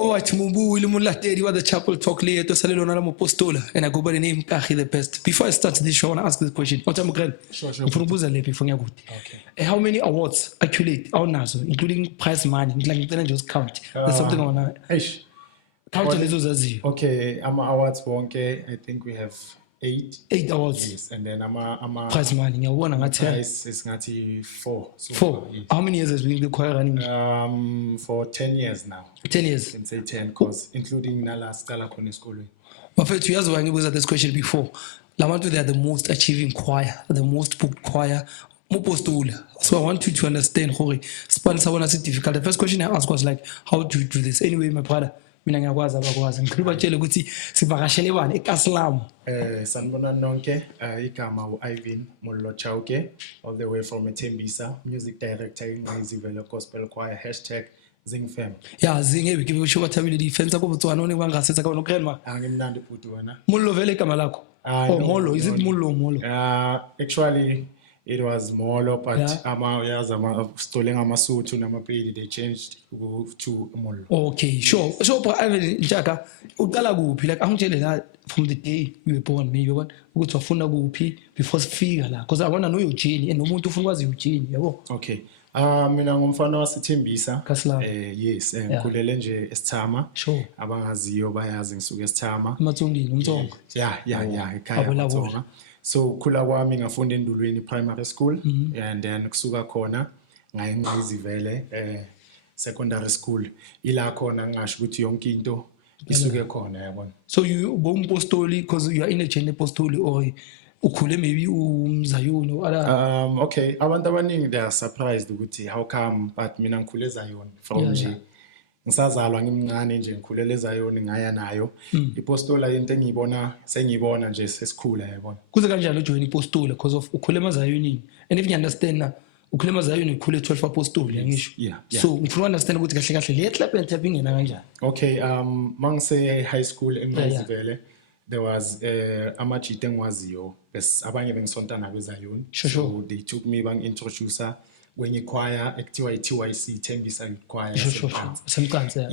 Alright, Mubu Ilumulateri wa the chapel talk later to Salilona Mopostola, and I go by the name Kahi the best. Before I start this show, I want to ask this question. Sure. How many awards accumulate our NASA, including prize money, including just count? There's something on that. Okay, I'm awards bonke. I think we have 8. 8 awards. Yes, and then I'm prize money. You want to prize is ngati 4. So 4. Yes. How many years has been the choir running? For 10 years now. 10 years. You can say 10, because including Nala Scala Kone School. My first 2 years ago, I was at this question before. Lamantu, they are the most achieving choir, the most booked choir. So I want you to understand, Hori. Sponsor one is difficult. The first question I asked was like, how do you do this? Anyway, my brother. Mina ngakwazi abakwazi ngikhuluma ukuthi sivakashele bani eKaSlam. Sanibona nonke, igama Irvin Mollo Chauke, all the way from Tembisa, music director Ingqayizivele Gospel Choir #ZingFam. Yeah, Zinge we give you thabile defense ko Botswana one bangasetsa ka nokrema. Angimnandi futhi wena. Mollo vele igama lakho. Mollo, is it Mollo? Actually it was Mollo, but stolen amasuthu namapedi, they changed to Mollo. Okay, sure. So Irvin Njaka, uqala kuphi? Like angitshele la from the day you were born, maybe ukuthi wafuna kuphi before sifika la, because I want to know your journey and umuntu ufuna kwazi your journey, yabo. Okay. Mina ngumfana waseThembisa. KaSlam. Yes, ngikhulele nje eSthama. Sure. Abangaziyo bayazi ngisuka eSthama. Moteong, Moteong. Yeah, ekhaya Moteong. So khula kwami ngafunda eNdulweni Primary School, and then kusuka khona ngaya eNgqayizivele Secondary School. Ila khona ngasho ukuthi yonke into isuke khona, yabona. So you bompostoli because you are in a chain apostoli, or ukhule maybe umzayoni or other. Okay, abantu abaningi they are surprised ukuthi how come, but mina ngikhule eZayoni from nje. Ngisazalwa ngimncane nje ngikhulele eZayoni ngaya nayo. Ipostola into sengiyibona nje sesikhula, yabona. Kuze kanjani ujoin ipostola because of ukhule eZayoni, and if you understand na ukhule eZayoni ukhule 12 apostoli ngisho. Yeah. So ngifuna understand ukuthi kahle kahle le clap and tapping ena kanjani. Okay, mangise high school eNgqayizivele there was amajite engwaziyo bes abanye bengisonta nabo eZayoni. So they took me bang introducer kwenye choir ekuthiwa iTYC Tembisa choir. Semkanse.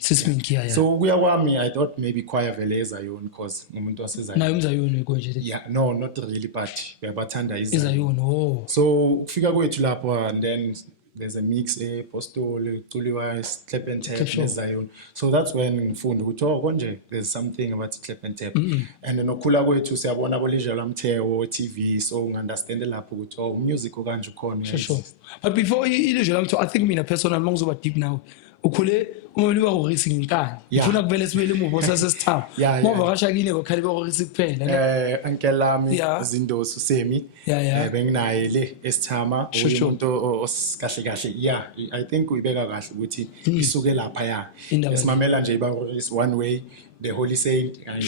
Sisminki yeah. So kuya kwami I thought maybe choir vele eZayoni because ngumuntu waseZayoni. Na umzayoni konje. Yeah, no, not really, but uyabathanda eZayoni. Oh. So kufika kwethu lapho, and then there's a mix apostoli culiwa clap and tap eZayoni. So that's when ngifunda ukuthi konje there's something about clap and tap. And then okhula kwethu siyabona boleisure lamtheo TV, so ungunderstand lapho ukuthi music okanje ukhona. Sure. But before ileisure lamtheo, I think mina personal mangizoba deep now. Ukhule uma liba horisi nginkani. Ufuna kuvele sibele emuva sasesithaba. Ngoba kasha kini bakhali behorisi kuphela. Uncle lami Zindosu Semi. Benginaye le eSthama umuntu osikahle. Yeah, I think uyibeka kahle ukuthi isuke lapha ya. Esimamela nje is one way the holy saint and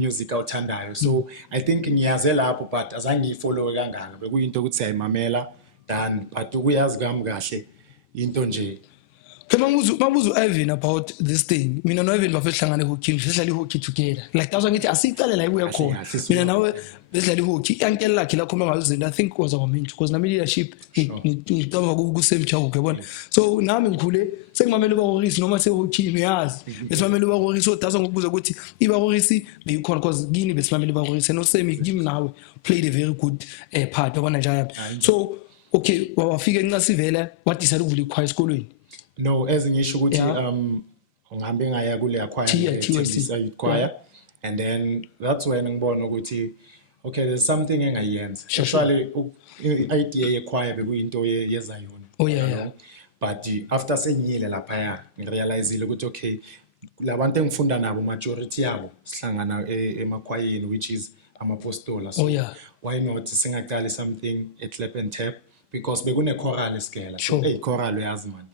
music awuthandayo. So I think ngiyaze lapho, but azange ngifollow kangaka. Bekuyinto ukuthi siyayimamela done, but ukuyazi kwami kahle into nje. Mabuzu Irvin about this thing. Mina no Irvin bafethu hlangane hockey, sihlala hockey together. Like that's why ngithi asicale la ibuya khona. Mina nawe besidlala hockey. Uncle lakhe la khoma ngazinto. I think was our mentor because nami leadership ngitoma ku Sam Chauke yabona. So nami ngikhule sengimamela ubaHorisi noma sehockey ngiyazi. Besimamela ubaHorisi so that's ngokubuza ukuthi ibaHorisi beyikhona because kini besimamela ubaHorisi no Sam kimi nawe played a very good part yabona njalo. So okay, wafika eNgqayizivele what decided ukuvula ichoir esikolweni. No, as ngisho ukuthi ngihambe ngaya kule choir choir, and then that's when ngibona ukuthi okay there's something engayenza. Actually idea ye choir bekuyinto yeZayoni. Oh yeah. But after sengiyile lapha ya ngirealizile ukuthi okay labantu engifunda nabo majority yabo sihlangana emachoireni which is amapostola. So why not singaqala something clap and tap, because bekune choral esikela. So choral uyazi man.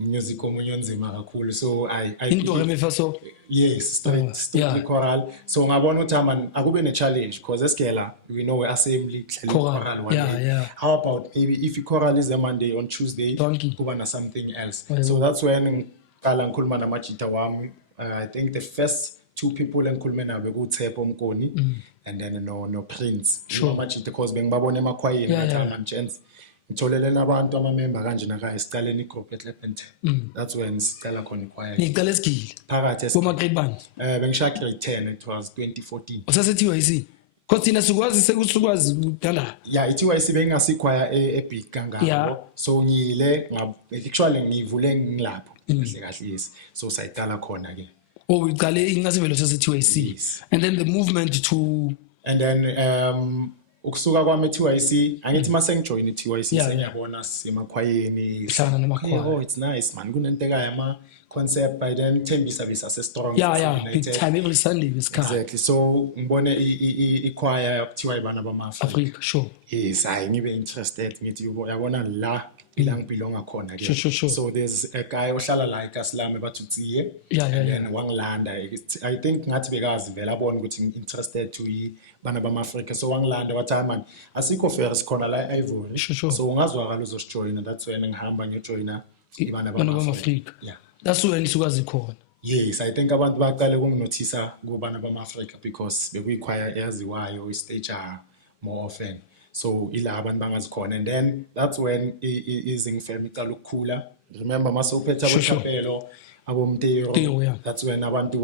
Music omunye onzima kakhulu, so I into remefaso. Yes, strictly choral. So ngabona ukuthi man akube ne challenge because esikela we know assembly choral one day. How about maybe if choral is a Monday, on Tuesday kuba na something else. So that's when ngala ngikhuluma namajita wami. I think the first 2 people engikhulume nabo kuThepo Mkoni and then no Prince. Amajita because bengibabona emachoireni ngathi chance ngitholele nabantu ama-member kanje naka isicaleni igroup eTlepente. That's when sicala khona ichoir. Niqala esigile. Phakathi Kuma grade bani? Bengishaya grade 10, it was 2014. Usasethiwa yisi? Because thina sikwazi sekusukwazi ukudala. Yeah, ithi bengasichoir ebig kangako. So ngile actually ngivule ngilapho. Kahle yes. So sayicala khona ke. Oh, uqale Ingqayizivele usasethiwa yisi. And then the movement to and then ukusuka kwami eTYC angithi mase ngijoin eTYC sengiyabona semakhwayeni hlangana namakhwaya. Oh, it's nice man, kunento ekaya ama concept by then Thembisa bisa se strong. Yeah, big time every Sunday with car. Exactly. So ngibone ichoir kuthiwa ibana bama-Afrika. Sure. Yes, ngibe interested ngithi yabona la ngibelonga khona ke. Sure. So there's a guy ohlala la eKaslame bathi uTsiye. And then wangilanda. I think ngathi bekazi vela abona ukuthi interested to bana bama-Afrika. So wangilanda wathi man asikho fair sikhona la eIvory. Sure. So ungazwakala uzosijoina. That's when ngihamba ngiyojoina ibana bama-Afrika. Yeah. That's when sikwazi khona. Yes, I think abantu baqale ukunginothisa kubana bama-Afrika because bekuyichoir eyaziwayo istage more often. So ila abantu bangazikhona, and then that's when ZingFam iqala ukukhula. Remember masophetha abochapelo abomteyo. That's when abantu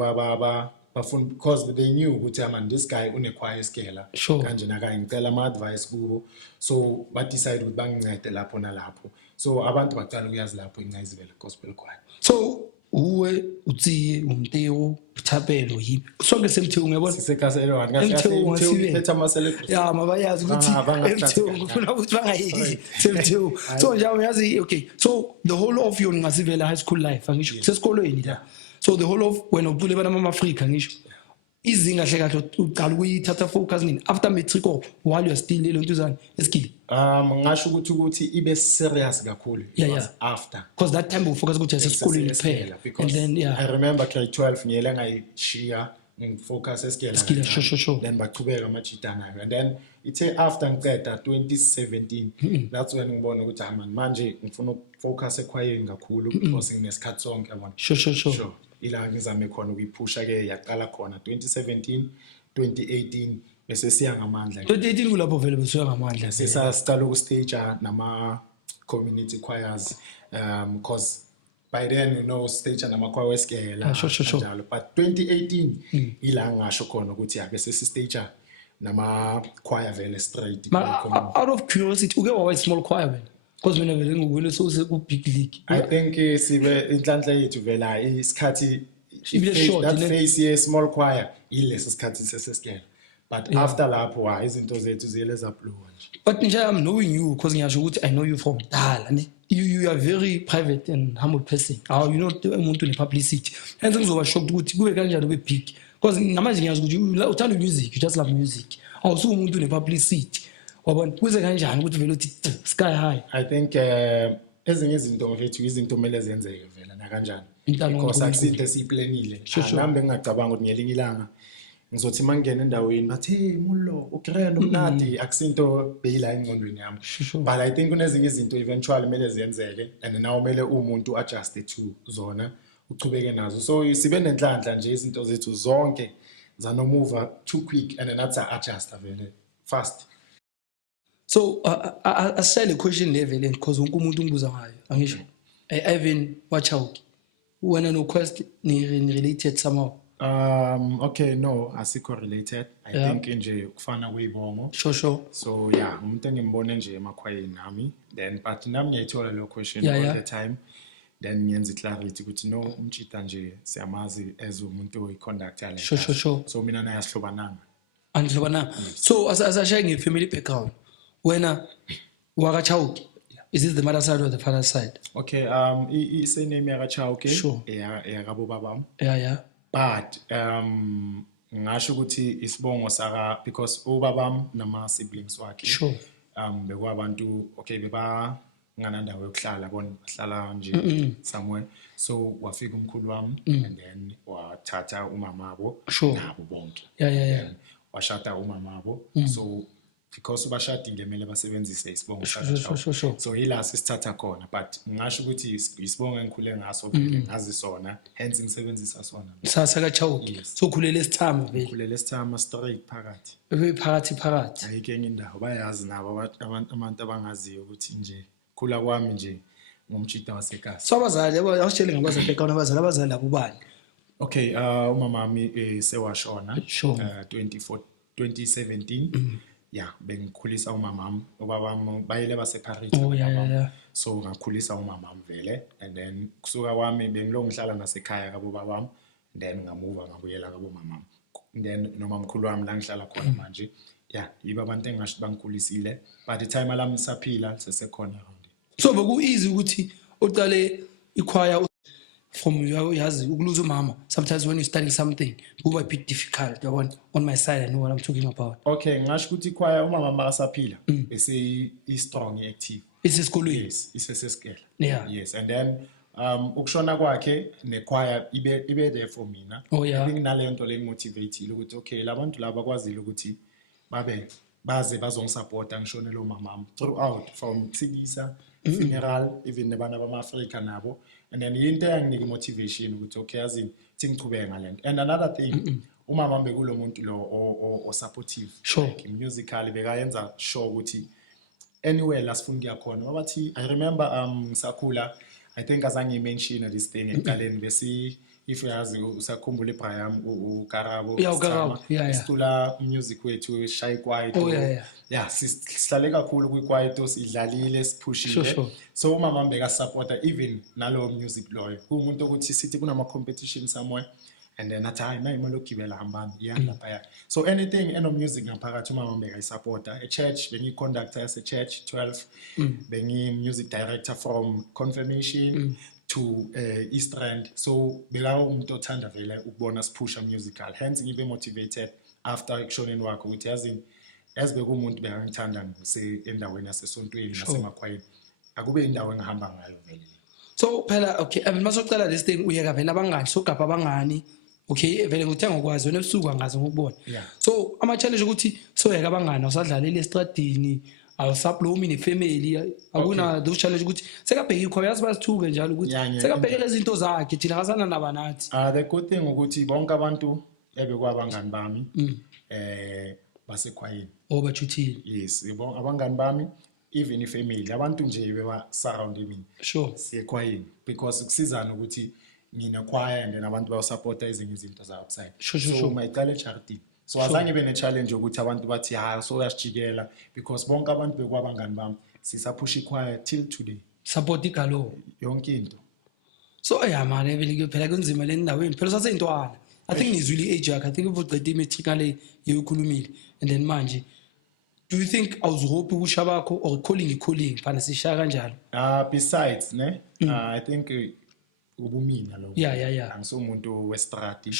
bafuna because they knew ukuthi man this guy unechoir esikela kanje naka ngicela ama advice kubo. So ba decide ukuthi bangincede lapho nalapho. So abantu baqala ukuyazi lapho Ingqayizivele Gospel Choir. So uwe uTsiye umteyo uthapelo yipi sonke semthewu ngiyabona sisekaselo ngaphetha ama celebrity mabayazi ukuthi emthewu ngifuna ukuthi bangayiki semthewu so nje uyazi okay so the whole of your Ingqayizivele high school life angisho sesikolweni la so the whole of when ucule bana ama-Afrika ngisho izinga hle kahle uqala ukuyithatha focus nini after matric or while you are still lelontuzana esikile ngasho ukuthi ibe serious kakhulu after because that time we focus ukuthi esikolweni kuphela and then I remember grade 12 ngiyela ngayishiya ngifocus esikele sure then baqhubeka amajita nayo and then ithe after ngiceda 2017 that's when ngibona ukuthi manje ngifuna ukufocus echoireni kakhulu because nginesikhathi sonke yabona sure ila ngizame khona ukuyiphusha ke yaqala khona 2017 2018 bese siya ngamandla 2018 kulapho vele besiya ngamandla sesaqala ukustage nama community choirs because by then you know stage nama choir wesikela sure but 2018 ila ngasho khona ukuthi ake sesistage nama choir vele straight out of curiosity uke wawa small choir vele because mina vele ngubone so ku big league I think sibe inhlanhla yethu vela isikhathi that face ye small choir ilesi sikhathi sesesikela but after lapho izinto zethu ziyele zaplowa nje but nje I'm knowing you because ngiyasho ukuthi I know you from dala ne you are very private and humble person you know umuntu ne publicity enze ngizoba shocked ukuthi kube kanjani ube big because ngamanje ngiyazi ukuthi uthanda music you just love music awusuke umuntu ne publicity wabona kuze kanjani ukuthi vele uthi sky high I think ezinye izinto mfethu izinto kumele zenzeke vela na kanjani because akusithe siplanile nami ngingacabanga ukuthi ngelinye ilanga ngizothi mangena endaweni bathi hey Mollo ugrand umnandi akusinto beyila engqondweni yami but I think kunezinye izinto eventually kumele ziyenzeke and now kumele umuntu adjust to zona uchubeke nazo so sibe nenhlanhla nje izinto zethu zonke zanomove too quick and then that's adjust vele fast. So I said a question level because wonke umuntu ungibuza ngayo angisho Irvin Mollo Chauke wena no quest ni related somehow okay no asikho related I think nje kufana kuyibongo sure so umuntu engimbone nje emakhwayeni nami then but nami ngiyithola lo question all the time then ngiyenza clarity ukuthi no umtshita nje siyamazi as umuntu oyiconductor like sure so mina naye asihlobananga so as I share in family background when waka Chauke is this the mother side or the father side okay surname yaka Chauke yakabo babam but ngasho ukuthi isibongo saka because ubabam nama siblings wakhe sure bekwabantu okay beba nganandawo yokuhlala bona bahlala nje somewhere so wafika umkhulu wami and then wathatha umamabo nabo bonke yeah washata umamabo so because ubashadile kumele basebenzise isibongo Sure. so ila sisithatha khona but ngisho ukuthi isibongo engikhule ngaso vele ngazi sona hence ngisebenzisa sona Saka Chauke so khulele Sthama vele khulele Sthama straight phakathi phakathi ayike enye indawo bayazi nabo abantu abangaziyo ukuthi nje khula kwami nje ngumtshita wasekhaya so abazali awusitshele ngabazali bekhona abazali labo bani okay umama wami sewashona 2017 yeah bengikhulisa umamami ubabami bayile baseParis so ngakhulisa umamami vele and then kusuka kwami bengilongihlala nasekhaya kabo babami then ngamuva ngabuyela kabo mamami then noma mkhulu wami la ngihlala khona manje yeah yiba abantu engasho bangikhulisile by the time alami saphila sesekhona around so beku easy ukuthi uqale ichoir from yazi ukuluza umama sometimes when you study something kuba a bit difficult on my side I know what I'm talking about okay ngasho ukuthi ichoir umama makasaphila bese strong active isesikolweni yes iseseskela yes and then ukushona kwakhe nechoir ibe there for mina I think nale nto lengimotivate ukuthi okay labantu laba kwazile ukuthi baze bazongisupporta ngishone lo mamami throughout from Tsigisa funeral even nebana bama-Afrika nabo and then into yanginika motivation ukuthi okay yazi singichubeke ngalento and another thing umama bekulo muntu lo supportive like musically bekayenza sure ukuthi anywhere la sifuna kuya khona bathi I remember sakhula I think azange mention this thing eqaleni bese if yazi usakhumbula iBraham uKarabo sicula music wethu shy kwaito yeah sihlale kakhulu kwikwaito sidlalile siphushile so umama mbeka supporta even nalo music loyo kumuntu ukuthi sithi kunama competition somewhere and then athi hayi nayi malokugibela hambani lapha so anything eno music ngaphakathi umama mbeka isupporta e church bengi conductor yase church 12 bengi music director from confirmation to East Rand so bela umuntu othanda vele ukubona siphusha musical hence ngibe motivated after ekushoneni wakhe ukuthi yazi bekumuntu bekangithanda endaweni yasesontweni nasemakhwayeni akube indawo engihamba ngayo vele so phela okay masocela this thing uyeka vele abangani so gapha abangani okay vele nguthenga ngokwazi wena ebusuku angaze ngokubona so ama challenge ukuthi so yeka abangani usadlalela estradini awusaplomi nefamily akuna those challenge ukuthi sekabheka ikho yazi basithuke njalo ukuthi sekabhekela izinto zakhe thina kasana nabanathi the good thing ukuthi bonke abantu ebekwabangani bami basekhwayeni bachuthile yes abangani bami even ifamily abantu nje beba surround me sure sekhwayeni because kusizana ukuthi ngina choir and then abantu bayosupporta ezinye izinto za outside so mayicala charity so azange bene challenge ukuthi abantu bathi ha so yasijikela because bonke abantu bekwabangani bami sisaphusha ichoir till today support igalo yonke into so man evele phela kunzima le ndaweni phela saseyintwana I think nizwile age yakhe I think ubuqeda imetricale yekhulumile and then manje do you think awuzihope ukusha bakho or calling fana sishaya kanjalo besides I think ubumina lo angisomuntu westrati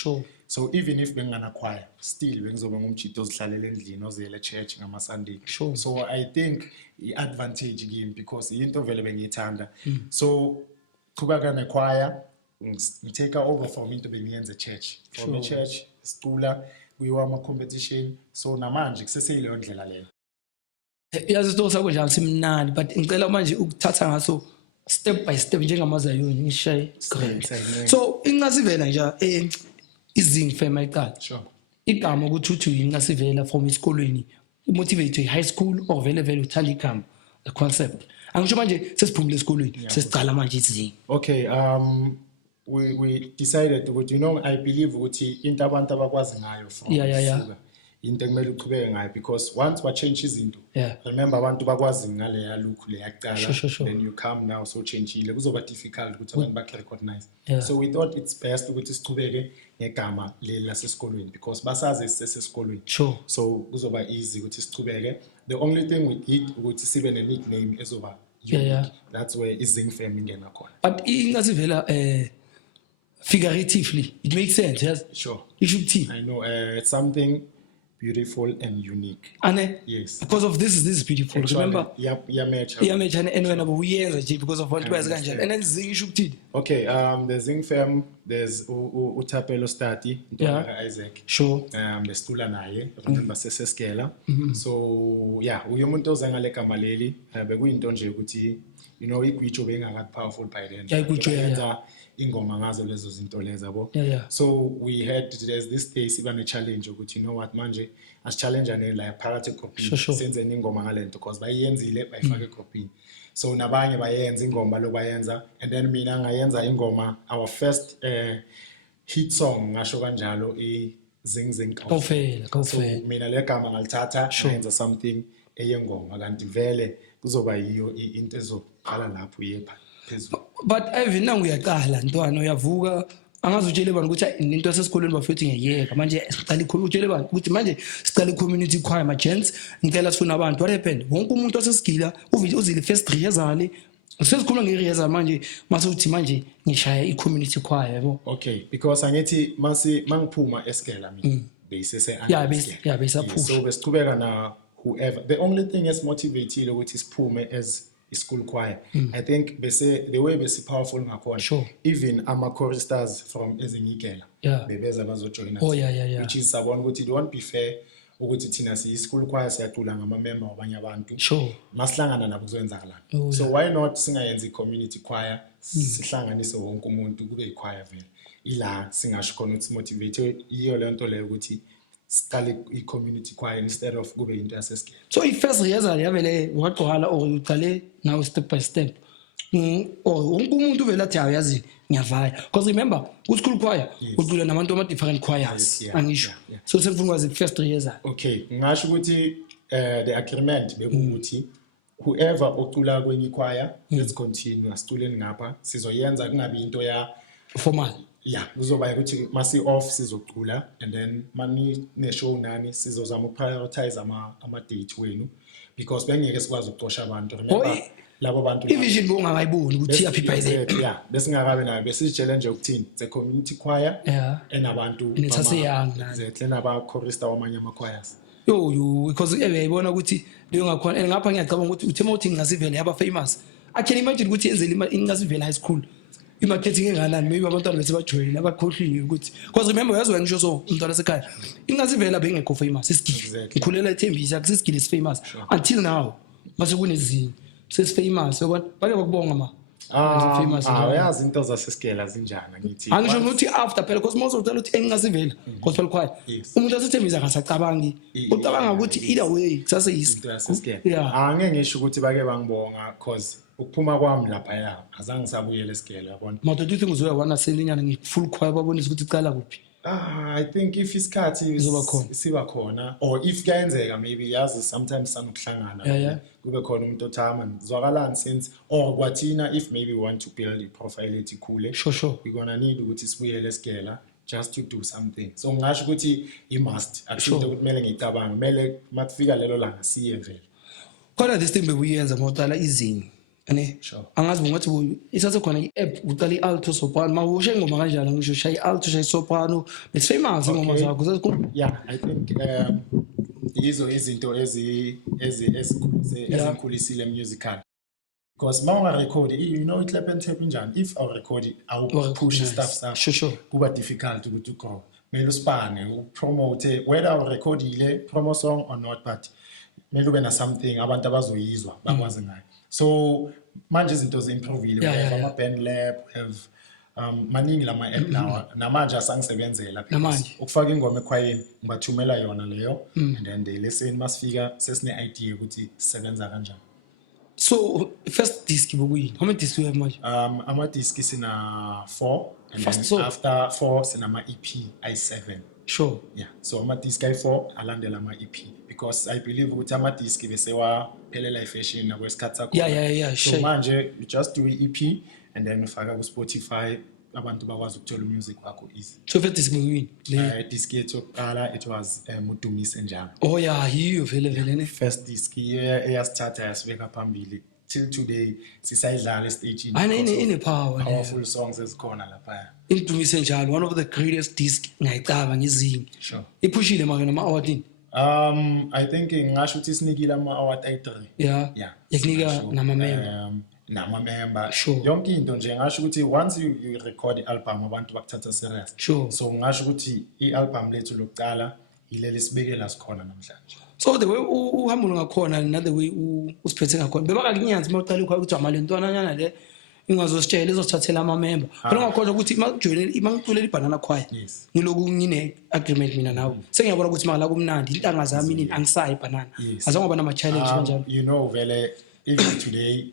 so even if bengana choir still bengizobe ngumjito ozihlalele endlini ozele church ngama Sunday so I think iadvantage kimi because into vele bengiyithanda so qhubeka ne choir ngitake over from into bengiyenze church from church sicula kuyiwa ama competition so namanje kuseseyile ndlela leyo yazi isitoko sakho njalo simnandi but ngicela manje ukuthatha ngaso step by step njengamazayoni ngishaye so Ingqayizivele nje ZingFam ayiqala igama ukuthi uthi Ingqayizivele from isikolweni motivate high school or vele uthanda igama the concept angisho manje sesiphumile esikolweni sesicala manje Zing okay we decided ukuthi I believe ukuthi into abantu abakwazi ngayo from into kumele uchubeke ngayo because once wa change izinto remember abantu bakwazi ngale ya look le yaqala then you come now so changeile kuzoba difficult ukuthi abantu bakhe recognize so we thought it's best ukuthi sichubeke ngegama leli lasesikolweni because basazi sisesikolweni so kuzoba easy ukuthi sichubeke the only thing we did ukuthi sibe ne nickname ezoba that's where ZingFam ingena khona but Ingqayizivele figuratively it makes sense yes sure it should be I know it's something beautiful and unique. And yes, because of this is beautiful. Actually, Remember? Yeah, match. And when we hear because of what was going and then Zing should. Okay, the ZingFam, there's Utapelo Stati, Isaac. Sure. The Stula Naye, remember Seskela. So yeah, umuntu ozangaleka maleli, bekuyinto nje ukuthi you know ikwicho benga powerful by then. Yeah, ingoma ngazo lezo zinto leza bo. So there's this day siba ne challenge ukuthi you know what manje as challenge ane la parate copy senze ingoma ngalento because bayenzile bayifake copy. So nabanye bayenza ingoma lo bayenza and then mina ngayenza ingoma our first hit song ngasho kanjalo Zing Kofela. So mina le gama ngalithatha ngayenza something eyengoma kanti vele kuzoba yiyo into ezoqala lapho yepha phezulu. But even now uyaqala ntwana uyavuka angazi utshele abantu ukuthi into esesikolweni bafethi ngiyeka manje siqala utshele abantu ukuthi manje siqala community choir ma gents ngicela sifuna abantu what happened wonke umuntu osesigila uzile first rehearsal sesikhuluma ngerehearsal manje mase uthi manje ngishaya i-community choir yabo. Okay, because angithi mangiphuma esikela mina beyisese push. So besiqhubeka na whoever the only thing is motivated ukuthi siphume as school choir. I think the way bese powerful ngakhona even ama choristers from Ingqayizivele bebeza bazojoin us, which is sabona ukuthi it won't be fair ukuthi thina si school choir siyacula ngama member wabanye abantu masihlangana nabo kuzoyenzakalana. So why not singayenza community choir sihlanganise wonke umuntu kube ichoir vele ila singasho khona ukuthi motivate iyo lento leyo ukuthi start i-community choir instead of kube into yasesikele. So i-first rehearsal yavele waqala or uqale now step by step or wonke umuntu vele athi ayazi ngiyavaya because remember ku-school choir ucula nabantu ama-different choirs angisho so sengifuna ukwazi i-first rehearsal. Okay, ngasho ukuthi the agreement bekuthi whoever ocula kwenye choir let's continue asiculeni ngapha sizoyenza kungabi into ya formal. Yeah, kuzoba ukuthi masi off sizocula and then mani ne show nani sizozama prioritize ama date wenu because bengeke sikwazi ukuxosha abantu. Remember labo bantu i-vision bongakayiboni ukuthi yaphi by then. Yeah, besingakabe nayo besi-challenge ukuthini the community choir enabantu nesaseyanga naba chorister wamanye ama choirs. Because uyayibona ukuthi leyo ngakhona ngapha ngiyacabanga ukuthi uTimothy Ingqayizivele yaba famous. I can imagine ukuthi yenzele Ingqayizivele high school i-marketing enganani maybe abantwana bese bajoyina abakhohliwe ukuthi because remember yazi ngisho so umntwana esekhaya Ingqayizivele bengekho famous isigidi ngikhulela eThembisa kusisigidi famous until now mase kunezinye sesifamous yabona bake bakubonga ma famous yazi into zasesikela zinjani ngithi angisho ukuthi after phela because most of the uthi Ingqayizivele gospel choir umuntu osethembisa akasacabangi ucabanga ukuthi either way kusase yasesikela angeke ngisho ukuthi bake bangibonga because ukuphuma kwami lapha ya azange ngisabuyela esikele yabona. Manje do you think uzoyawana selinyana ngi-full choir babonisa ukuthi icala kuphi? I think if isikhathi siba khona or if kuyenzeka maybe yazi sometimes sanokuhlangana kube khona umuntu othama zwakalani since or kwathina if maybe we want to build a profile ethi khule sure we gonna need ukuthi sibuyele esikela just to do something. So ngasho ukuthi I must actually ukuthi kumele ngicabanga kumele makufika lelo langa siye vele. Khona this thing bekuyenza ngotala izinga angazi ngathi isase khona i-app uqala i-alto soprano mawushe ngoma kanjalo ngisho shaya i-alto shaya soprano bese famous ngoma zakho I think yizo izinto ezikhulisile musical because mawa record you know it happen tape njani if our record our push stuff sure kuba difficult ukuthi go mele usipane upromote whether our record ile promo song or not but mele ube na something abantu abazoyizwa bakwazi ngayo. So manje izinto ze-improve we have ama band lab we have maningi lama app lawa namanje asangisebenzela ukufaka ingoma ekhwayeni ngibathumela yona leyo and then they listen masifika sesine idea ukuthi sisebenza kanjani. So first disc bokuyini how many discs you have manje? Ama disc sina 4 and then after 4 sina ama EP i7. Sure. Yeah, so ama disc i4 alandela ama EP because I believe ukuthi ama disc bese wa phelela ifashion nakwesikhathi sakho. Yeah, so manje you just do EP and then ufaka ku Spotify abantu bakwazi ukuthola music wakho easy. So first disc bokuyini? Disc yethu qala it was Moteong njalo. Oh yeah, yiyo vele ne. First disc eyasithatha yasibeka phambili till today sisayidlala stage in power powerful songs ezikhona lapha. Moteong njalo one of the greatest disc ngayicaba ngezingi. Sure. Iphushile manje nama awardini. I think ngasho ukuthi sinikile ama-award ayi-3. Yeah. Yakunika nama-member. Nama-member. Sure. Yonke into nje ngasho ukuthi once you record i-album abantu bakuthatha serious. Sure. So ngasho ukuthi i-album lethu lokuqala ileli sibekela sikhona namhlanje. So the way uhambo ngakhona another way usiphethe ngakhona bebakakunyanza mawuqala ukuthi amalentwana nyana le ingazositshela izosithathela ama-member phela ngakhohlwa ukuthi mangiculela ibanana choir ngiloku ngine agreement mina nawe sengiyabona ukuthi mala kumnandi intanga zami nini angisayi ibanana azange bana ama-challenge kanjalo. You know vele even today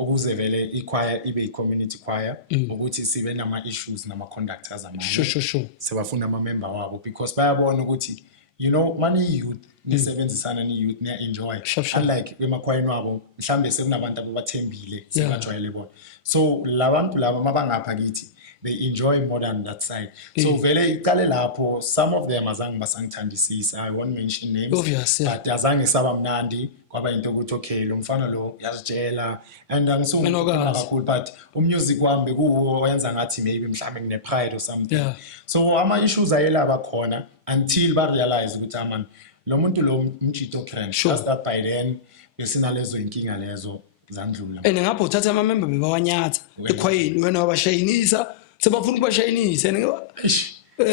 ukuze vele i-choir ibe i-community choir ukuthi sibe nama-issues nama-conductors amanye sure sebafuna ama-member wabo because bayabona ukuthi you know mani youth nisebenzisana ni youth niya enjoy unlike emakhwayeni wabo mhlambe sekunabantu abathembile sebajwayele bona so labantu laba mabangapha kithi they enjoy more than that side so vele iqale lapho some of them azange basangithandisisa I won't mention names but azange saba mnandi kwaba into ukuthi okay lo mfana lo yazitshela and angisungena kakhulu but umusic wami bekuwo wenza ngathi maybe mhlambe ngine pride or something so ama issues ayelaba khona until ba realize ukuthi man lo muntu lo umjito trend just that by then besinalezo inkinga lezo zandlula ngapho uthatha ama member bebawanyatha ekhwayini wena wabashayinisa sebafuna ukubashayinisa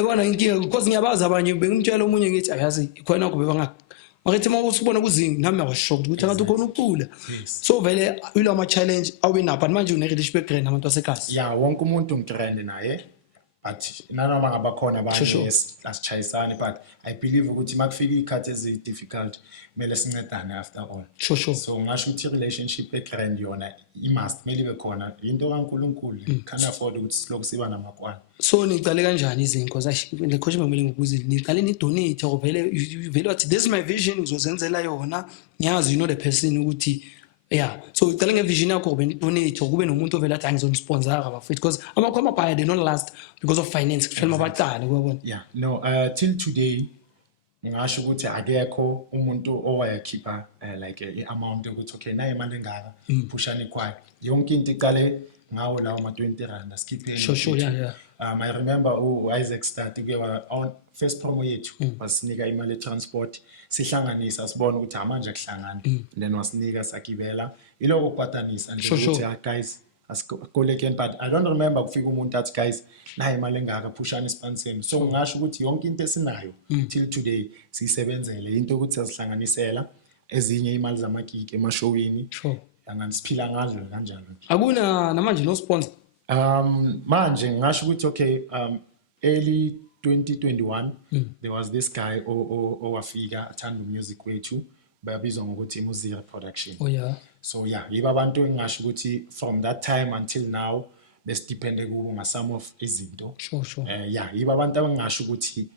bona inkinga because ngiyabaza abanye bengimtshela omunye ngithi ayazi ikhona kube bangathi mawusubona kuzingi nami ngawashocked ukuthi ngathi ukhona ukucula so vele ilo ama challenge awinapha manje une relationship grand nabantu basekhaya wonke umuntu umtrend naye but nanoma ngabakhona abanye asichayisana but I believe ukuthi makufika ikhathi ezi difficult mele sincedane after all so ngasho ukuthi relationship egrand yona must mele ibe khona into kaNkulunkulu can afford ukuthi siloku siba namakwana so niqale kanjani izinto le coach ngimele ngikubuze niqale ni donate or vele wathi this is my vision ngizozenzela yona ngiyazi you know the person ukuthi so uqale ngevision yakho ube donate kube nomuntu ovela athi angizonisponsora abafethu because amakhoma baya they not last because of finance kuphela mabaqala uyabona no till today ngisho ukuthi akekho umuntu owayakhipha like i-amount ukuthi okay naye imali engaka pushani choir yonke into iqale ngawo lawo ma-20 asikhiphe sure I remember Isaac started on first promo yethu wasinika imali transport sihlanganisa sibona ukuthi manje kuhlangana then wasinika sakibela iloko kwatanisa nje ukuthi guys asikole again but I don't remember kufika umuntu athi guys naye imali engaka pushani isipanseni so ngasho ukuthi yonke into esinayo till today sisebenzele into ukuthi sasihlanganisela ezinye imali zamakiki emashowini angasiphila ngazo kanjalo akuna namanje no sponsor manje ngasho ukuthi okay early 2021 there was this guy owafika athanda music wethu babizwa ngokuthi Muzira production so yiba abantu engasho ukuthi from that time until now besidepende kubo nga some of izinto yiba abantu abangasho ukuthi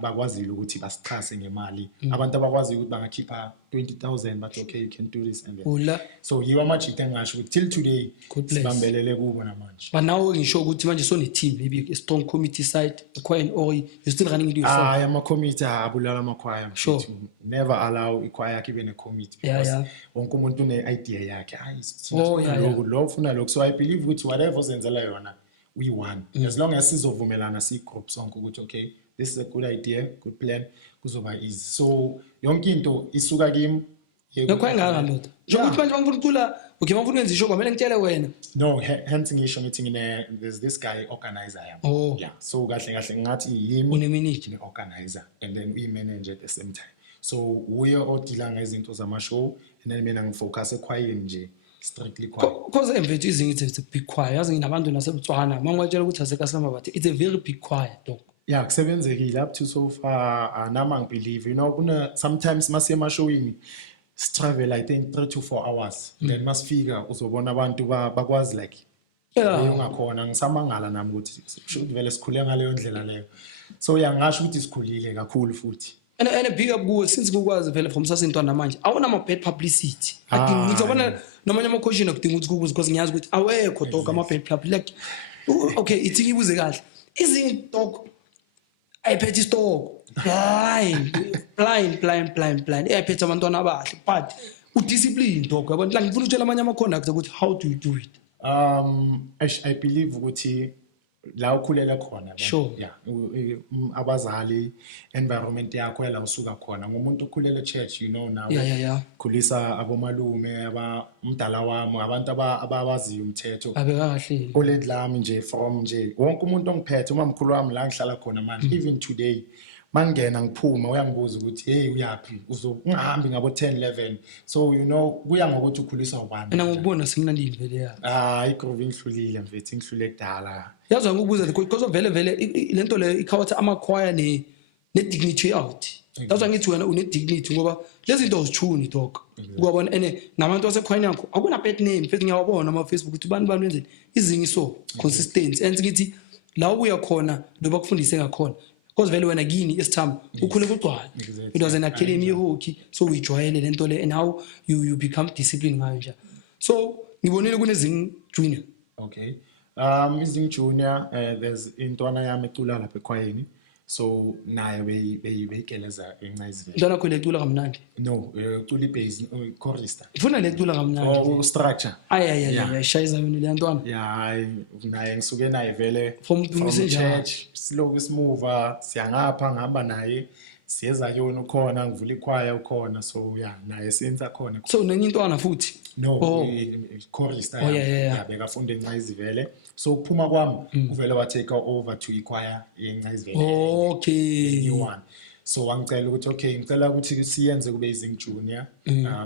bakwazile ukuthi basichase ngemali abantu abakwazi ukuthi bangakhipha 20,000 but okay you can do this and then so yiwa amajita engasho ukuthi till today sibambelele kubo namanje but now ngisho ukuthi manje so ne team maybe a strong committee side choir or you still running it yourself ama committee abulala ama choir never allow i-choir kibe ne committee because wonke umuntu une idea yakhe lo ufuna lokho so I believe ukuthi whatever uzenzela yona we won as long as sizovumelana si group sonke ukuthi okay this is a good idea, good plan. Kuzoba easy. So yonke into isuka kimi. Nokwengaka ndoda. Njengokuthi manje ngifuna ukucula, okay ngifuna ukwenza ishow kwamele ngitshele wena. No, hence ngisho ngithi there's this guy organizer yami. So kahle ngathi yimi uneminiji organizer and then we manage at the same time. So we odila ngezinto zama show and then mina ngifocus echoir nje. Strictly choir. Because emvethu izinto it's a big choir. Yazi nginabantu naseButswana. Mangwatshela ukuthi asekasama bathi it's a very big choir dog. Kusebenzekile up to so far nama ngibelieve you know sometimes masema showing travel I think 3 to 4 hours then masifika uzobona abantu bakwazi like ungakhona ngisamangala nami ukuthi should vele sikhule ngaleyo ndlela leyo so ngasho ukuthi sikhulile kakhulu futhi and big up kuwe since kukwazi vele from sasintwana manje awona ama bad publicity ngizobona namanye ama question okudinga ukuthi kubuze because ngiyazi ukuthi awekho dog ama bad publicity okay ithi ngibuze kahle izinto ayiphethe stock blind ayiphethe abantwana abahle but udiscipline dog abantu la ngifuna ukutshela amanye ama conductor ukuthi how do you do it I believe ukuthi la ukhulela khona Sure. yeah abazali environment yakho la usuka khona ngumuntu ukhulela church nawe yeah khulisa abomalume umdala wami abantu abawaziyo umthetho abeka kahle old lami nje from nje wonke umuntu ongiphethe umamkhulu wami la ngihlala khona manje even today mangena ngiphuma uyangibuza ukuthi hey uyapi ungahambi ngabo 10-11 so kuya ngokuthi ukhuliswa ubani mina ngokubona simnandile vele ya igroove inhlulile mfethu inhlule kudala yazwa ngokubuza because vele lento le ikhawatha ama-choir ne-dignity out yazwa ngithi wena une-dignity ngoba lezi zinto uzithuni dog ukubona ene nabantu basekhwayeni yakho akuna pet name futhi ngiyawabona ama-Facebook ukuthi bani wenzeni izingi so consistency and ngithi la ubuya khona ndoba kufundise ngakhona because vele wena kini Sthama ukhule kugcwala it was an academy hockey so ujwayele lento le and how you become disciplined ngayo nje so ngibonile kunezingi junior okay izing junior there's intwana yami ecula lapha ekhwayeni so nayo beyikeleza Ingqayizivele intwana khona ecula kamnandi no ucula ibass chorister ufuna lecula kamnandi structure shayiza yona le ntwana naye ngisuke naye vele from church slow smooth siyangapha ngihamba naye siyeza yona ukhona ngivula ikhwaya ukhona so naye senza khona so nenye intwana futhi no chorister bekafunda Ingqayizivele so ukuphuma kwami uvele wa take over to ikhwaya yeNgqayizivele okay new one so wangicela ukuthi okay ngicela ukuthi siyenze kube izing junior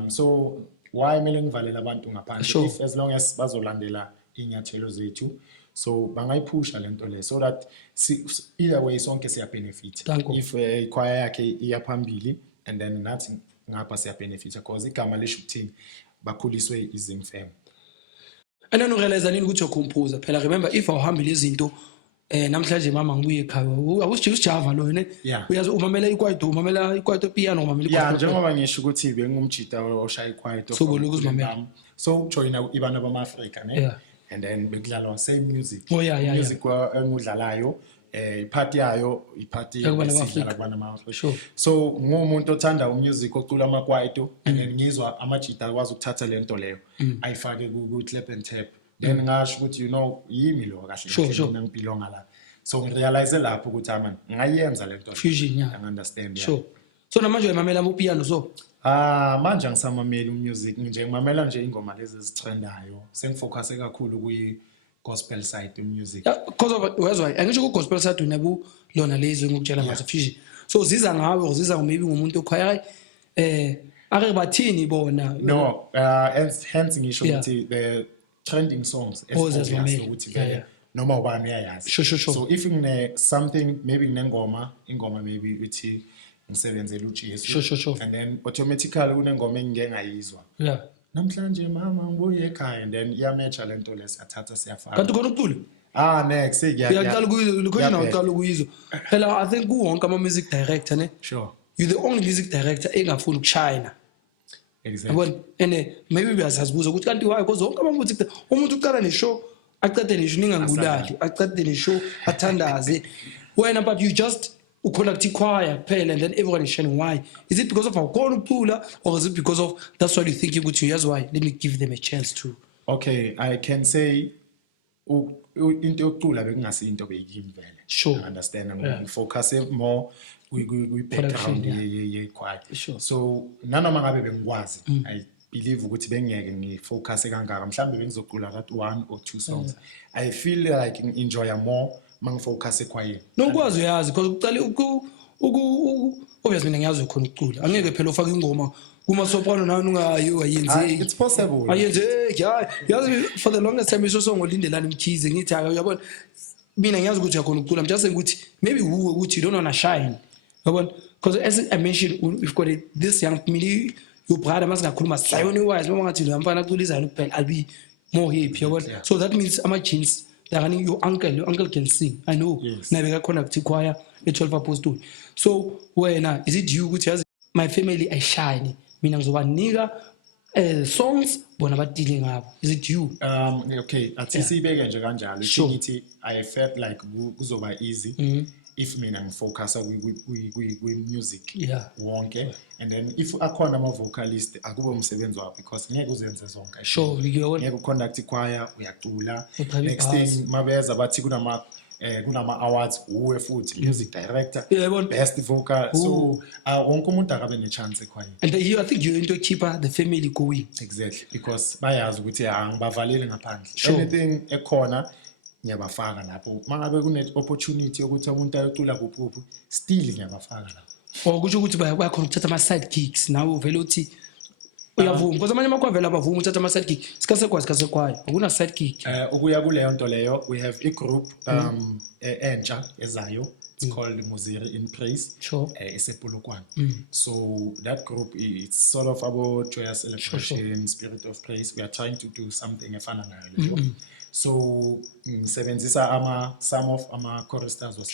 so why kumele ngivalela abantu ngaphandle if as long as bazolandela inyathelo zethu so bangayiphusha lento le so that either way sonke siya benefit if ikhwaya yakhe iyaphambili and then nathi ngapha siya benefit because igama lesho ukuthini bakhuliswe ZingFam and then urealize nini ukuthi ucomposer phela remember if awuhambile izinto namhlanje mama ngibuye ekhaya usijava lo ne uyazi umamela ikwaito umamela ikwaito piano umamela ikwaito njengoba ngisho ukuthi bengumjita oshaya ikwaito so lokuzimamela so joina ibana bama-Afrika ne and then bekudlalwa same music music engudlalayo iphathi yayo iphathi esidlala kubana ama-Afrika so ngumuntu othanda umusic ocula amakwaito and then ngizwa amajita akwazi ukuthatha lento leyo ayifake ku clap and tap then ngasho ukuthi yimi lo kahle mina ngibelonga la so ngirealize lapho ukuthi man ngayenza lento fusion I understand sure so namanje uyamamela piano so manje ngisamamela umusic nje ngimamela nje ingoma lezi ezitrendayo sengifocus kakhulu gospel side music because of why angisho ku gospel side unabu lona lezi ngokutshela ngaso fusion so ziza ngawe ziza maybe ngumuntu okhaya ake bathini bona no hence ngisho ukuthi the trending songs ukuthi vele noma ubani uyayazi sure so if ngine something maybe ingoma maybe uthi ngisebenzele uJesu sure and then automatically kunengoma engingengayizwa namhlanje mama ngibuye ekhaya and then iyamatcha lento lesiyathatha siyafaka kanti khona ukucula next uyaqala ukuyizwa uqala ukuyizwa phela I think wonke ama music director ne sure you the only music director engafuni ukushayina exactly and maybe uyazibuza ukuthi kanti why because wonke ama music umuntu uqala neshow aqede neshow ningangulali aqede neshow athandaze wena but you just conduct choir kuphela and then everyone is sharing why is it because of our ukucula or is it because of that's why you think you good here's why let me give them a chance to okay I can say into yokucula bekungasi into beyikimi vele sure understand ngifocus more we background ye choir so nanoma ngabe bengikwazi I believe ukuthi bengeke ngifocus kangaka mhlambe bengizocula that 1 or 2 songs I feel like enjoy more mangifocus ekhwayeni nokwazi uyazi because uqale obviously mina ngiyazi khona ukucula angeke phela ufake ingoma kuma soprano nawe ungayo ayenze it's possible ayenze yazi for the longest time iso song olindelana imkhize ngithi uyabona mina ngiyazi ukuthi uyakhona ukucula I'm just saying ukuthi maybe who ukuthi you don't wanna shine yabona because as I mentioned we've got this young family your brother masingakhuluma sayoni wise mama ngathi lo mfana acula izalo kuphela I'll be more happy yabona so that means ama jeans like your uncle can sing I know nabe connect choir e12 apostle so wena is it you ukuthi yazi my family I shine mina ngizobanika songs bona badile ngabo is it you okay athi sibeke nje kanjalo ukuthi I felt like kuzoba easy if mina ngifocus kwi music wonke and then if akhona ama vocalist akuba umsebenzi wakho because ngeke uzenze zonke sure ngeke uconduct choir uyacula next thing mabeza bathi kunama kunama awards uwe futhi music director, best vocal. So wonke umuntu akabe ne chance ekhwaya. And I think you're into keeper the family going. Exactly, because bayazi ukuthi angibavaleli ngaphandle. Anything ekhona ngiyabafaka lapho. Mangabe kune opportunity yokuthi umuntu ayocula kuphi still ngiyabafaka lapho. Kusho ukuthi bayakhona ukuthatha ama side gigs nawe vele uthi uyavuma because amanye amakwavela abavuma uthatha ama side gig sikasekwazi akuna side gig. Ukuya kuleyo nto leyo we have a group entsha ezayo. It's called Muziri in Praise. Esepolokwane. So that group it's sort of about joyous celebration, spirit of praise. We are trying to do something efana nayo. So some of ama choristers was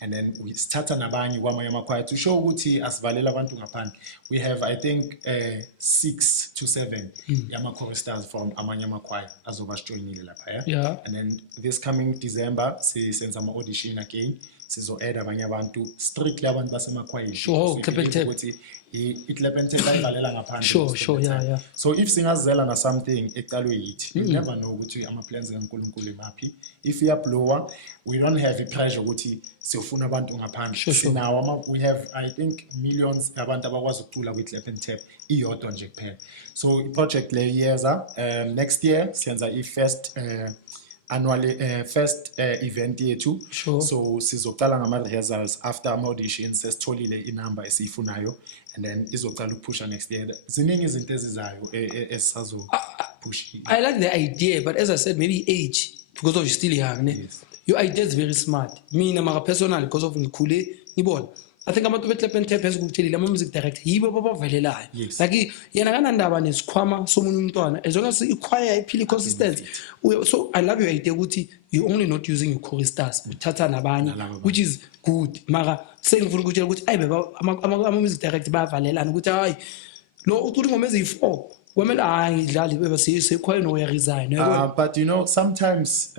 and then we start nabanye kwamanye amakwaya to show ukuthi asivalela abantu ngaphandle. We have I think 6 to 7 yama choristers from amanye amakwaya azobasijoinile lapha. And then this coming December senza ama audition again. Sizo add abanye abantu strictly abantu basemakwayeni. Ukuthi iClepente bayivalela ngaphandle. So if singazela na something eqalwe yithi you never know ukuthi ama plans kaNkulunkulu emaphi. If you blower we don't have a pressure ukuthi siyofuna abantu ngaphandle. Now we have I think millions abantu abakwazi ukucula kwiClepente iyodwa nje kuphela. So I project le yeza next year siyenza first annual first event yethu. So sizoqala ngama rehearsals after ama auditions sesitholile inamba esiyifunayo and then izoqala ukupusha next year. Ziningi izinto ezizayo esisazo push. I like the idea but as I said maybe age because of you still young. Yes. Your idea is very smart. Mina mara personal because of ngikhule ngibona. I think abantu beClepente phezulu ukuthelile ama music director yibo babavelelayo. Like yena kanandaba nesikhwama somunye umntwana as long as ichoir iphile consistent. So I love your idea ukuthi you only not using your choristers uthatha nabanye which is good. Mara sengifuna ukutshela ukuthi ayibe ama music director bayavalelana ukuthi hayi lo ucula ingoma ezi4 kwamele hayi ngidlali beba sechoir no resign. But you know sometimes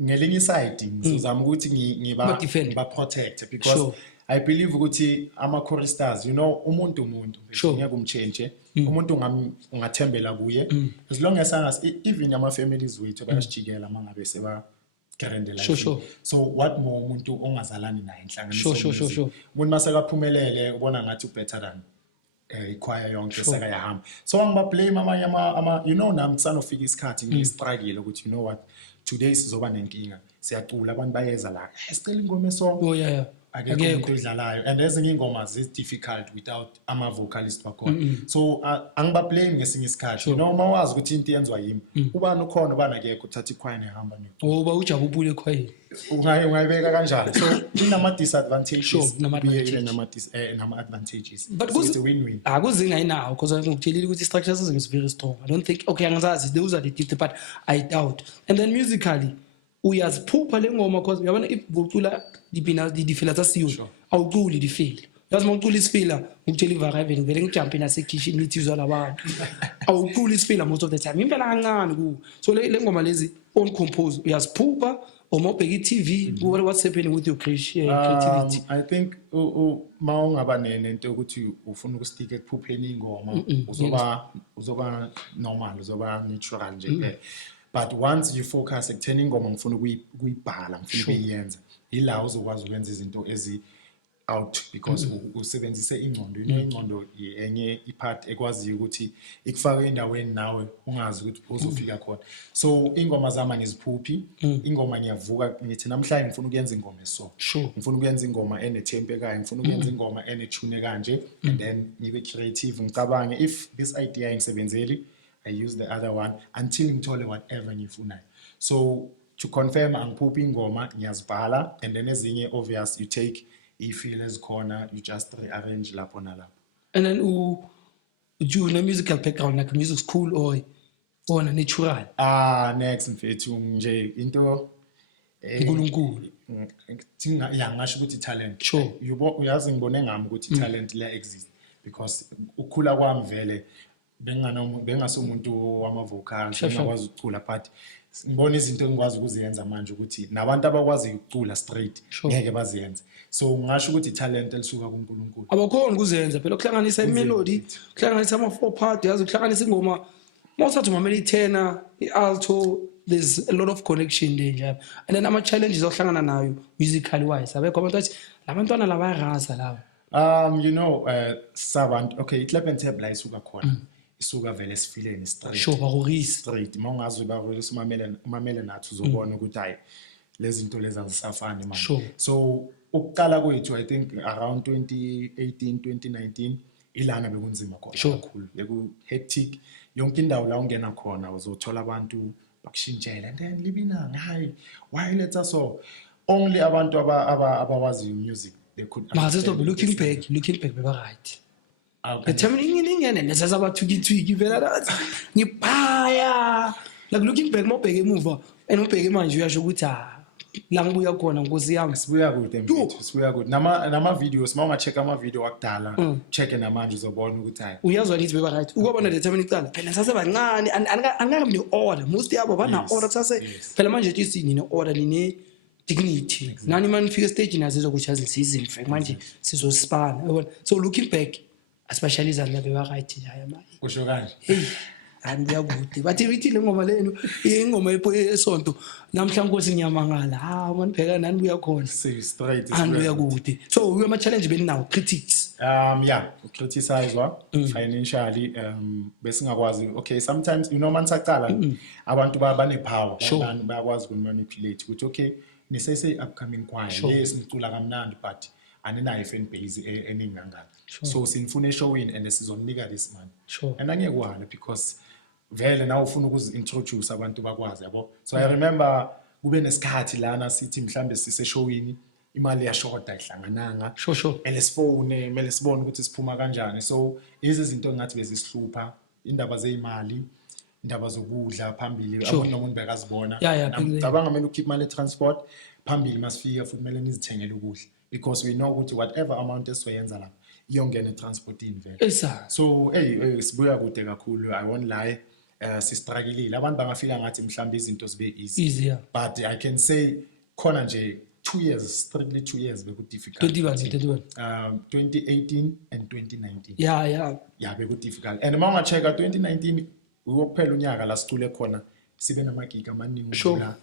ngelinye side ngizozama ukuthi ngiba protect because I believe ukuthi ama choristers you know umuntu ngeke umchange umuntu ungathembela kuye as long as even ama families wethu bayasijikela mangabe seba garandela. So what more umuntu ongazalani naye inhlanganiso umuntu masakaphumelele ubona ngathi better than ichoir yonke sekayahamba. So angiba blame ama you know nami kusanofika isikhathi ngistruggle ukuthi you know what today sizoba nenkinga siyacula abantu bayeza la sicela ingoma esonto akekho umuntu odlalayo and ezinye ingoma is difficult without ama vocalist bakhona. So angiba blame ngesinye isikhathi you know mawazi ukuthi into yenzwa yimi ubani ukhona ubani akekho uthatha ichoir nehamba nini ngoba ujabule echoir ungayibeka kanjalo. So inama disadvantages nama advantages but so it's a win-win. Akuzinga inawo because ngikutshelile ukuthi structures is very strong. I don't think okay angazazi those are the tips but I doubt. And then musically uyaziphupha lengoma because uyabona if ucula difila zasiyo awuculi difila yazi mawucula isifila ngikutshela ivariable ngivele ngijump na sekitchen ngithizwa labantu awuculi isifila most of the time impela kancane ku. So lengoma lezi on compose uyaziphupha or mawubheka iTV what's happening with your creativity. I think mawungaba nento ukuthi ufuna ukustick ekuphupheni ingoma uzoba normal uzoba natural nje. But once you focus ekutheni ingoma ngifuna ukuyibhala ngifuna ukuyenza ila uzokwazi ukwenza izinto ezi out because usebenzise ingqondo. Ingqondo yenye ipart ekwazi ukuthi ikufake endaweni nawe ungazi ukuthi uzofika khona. So ingoma zami ngiziphuphi ingoma ngiyavuka ngithi namhlanje ngifuna ukuyenza ingoma eso ngifuna ukuyenza ingoma enethempekayo ngifuna ukuyenza ingoma enethune kanje and then ngibe creative ngicabange if this idea ingisebenzeli I use the other one until ngithole whatever ngifunayo. So to confirm angiphuphi ingoma ngiyazibhala and then ezinye obvious you take i-feelers corner you just rearrange lapho nalapho. And then you know musical background like music school or natural. Next mfethu nje into uNkulunkulu ngasho ukuthi talent. Uyazi ngibone ngami ukuthi talent la exist because ukukhula kwami vele bengasomuntu wama vocal ngikwazi ukucula but ngibona izinto engikwazi ukuziyenza manje ukuthi nabantu abakwazi ukucula straight ngeke baziyenze. So ngasho ukuthi talent elisuka kuNkulunkulu abakhona ukuzenza phela ukuhlanganisa imelody ukuhlanganisa ama 4 part yazi ukuhlanganisa ingoma mawuthatha uma melody tenor ialto there's a lot of connection there njalo. And then ama-challenges ohlangana nayo musically wise abekho abantu bathi labantwana laba bayarasa lawo. You know, Savant, okay, it happened to la isuka khona. Isuka vele sifileni straight. Sure, barorisi. Straight. Mawungazi barorisi umamele nathi uzobona ukuthi hayi lezi zinto lezi azisafani manje. Sure. So ukuqala kwethu I think around 2018 2019 ilana bekunzima khona kakhulu. Beku hectic. Yonke indawo la ungena khona uzothola abantu bakushintshela and then libinanga hayi why let's so only abantu abawazi music they could stop looking back beba right. The time ingene nesasa bathukithiki vela that ngibhaya like looking back mobheke emuva and ubheke manje uyasho ukuthi la ngibuya khona nkosi yami sibuya kude mfethu sibuya kude nama videos mawunga check ama video akudala check namanje uzobona ukuthi hayi uyazwa nithi beba right ukubona le time icala phela sase bancane angabe ne order most yabo bana order sase phela manje ethi sini ne order line dignity nani man fika stage nazo ukuthi azisizini fake manje sizospana yabona so looking back especially izandla beba right njaya manje kusho kanje hey andiyakude bathi bithi le ngoma lenu ingoma esonto namhla nkosi ngiyamangala man pheka nani buya khona straight andiyakude so we ama challenge beni now critics yeah criticizewa financially besingakwazi okay sometimes you know man saqala abantu bane power bayakwazi ukumanipulate ukuthi okay nisese upcoming choir yes nicula kamnandi but aninayo fan base eningi kangaka so sinifuna showing and sizonika this man and angeke kwala because vele na ufuna ukuzi-introduce abantu bakwazi yabo so I remember kube nesikhathi lana sithi mhlambe sise showini imali yashoda ihlangananga elesifone mele sibone ukuthi siphuma kanjani so izinto engathi bezisihlupha indaba zeimali indaba zokudla phambili abantu nomuntu bekazibona ngicabanga mele ukeep imali transport phambili masifika futhi mele nizithengele ukudla because we know ukuthi whatever amount esizoyenza lapha iyongena transportini vele so sibuya kude kakhulu I won't lie sistruggle abantu bangafika ngathi mhlawumbe izinto zibe easy but I can say khona nje 2 years strictly 2 years beku difficult 2018 and 2019 beku difficult and mama check 2019 ukuphela unyaka la sicule khona sibe namagig amaningi ukula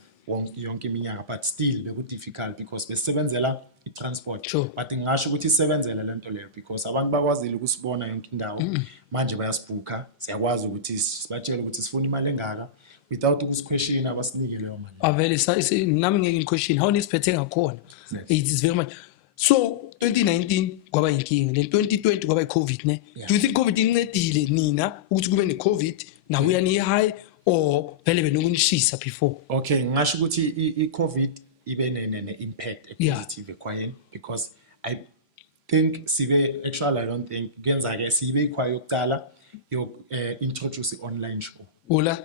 yonke iminyaka but still beku difficult because besebenzela i-transport but ngisho ukuthi isebenzela lento leyo because abantu bakwazile ukusibona yonke indawo manje bayasibhuka siyakwazi ukuthi sibatshele ukuthi sifuna imali engaka without ukusiquestion abasinike leyo mali avele nami ngeke ngiquestion how nisiphethe ngakhona it is very much so 2019 kwaba inkinga then 2020 kwaba i-covid ne do you think covid incedile nina ukuthi kube ne-covid now uyani high or vele benokunishisa before okay ngisho ukuthi i-covid ibe ne-impact positive ekhwayeni because I think sibe actually I don't think kuyenza ke sibe ikhwayo yokuqala introduce online show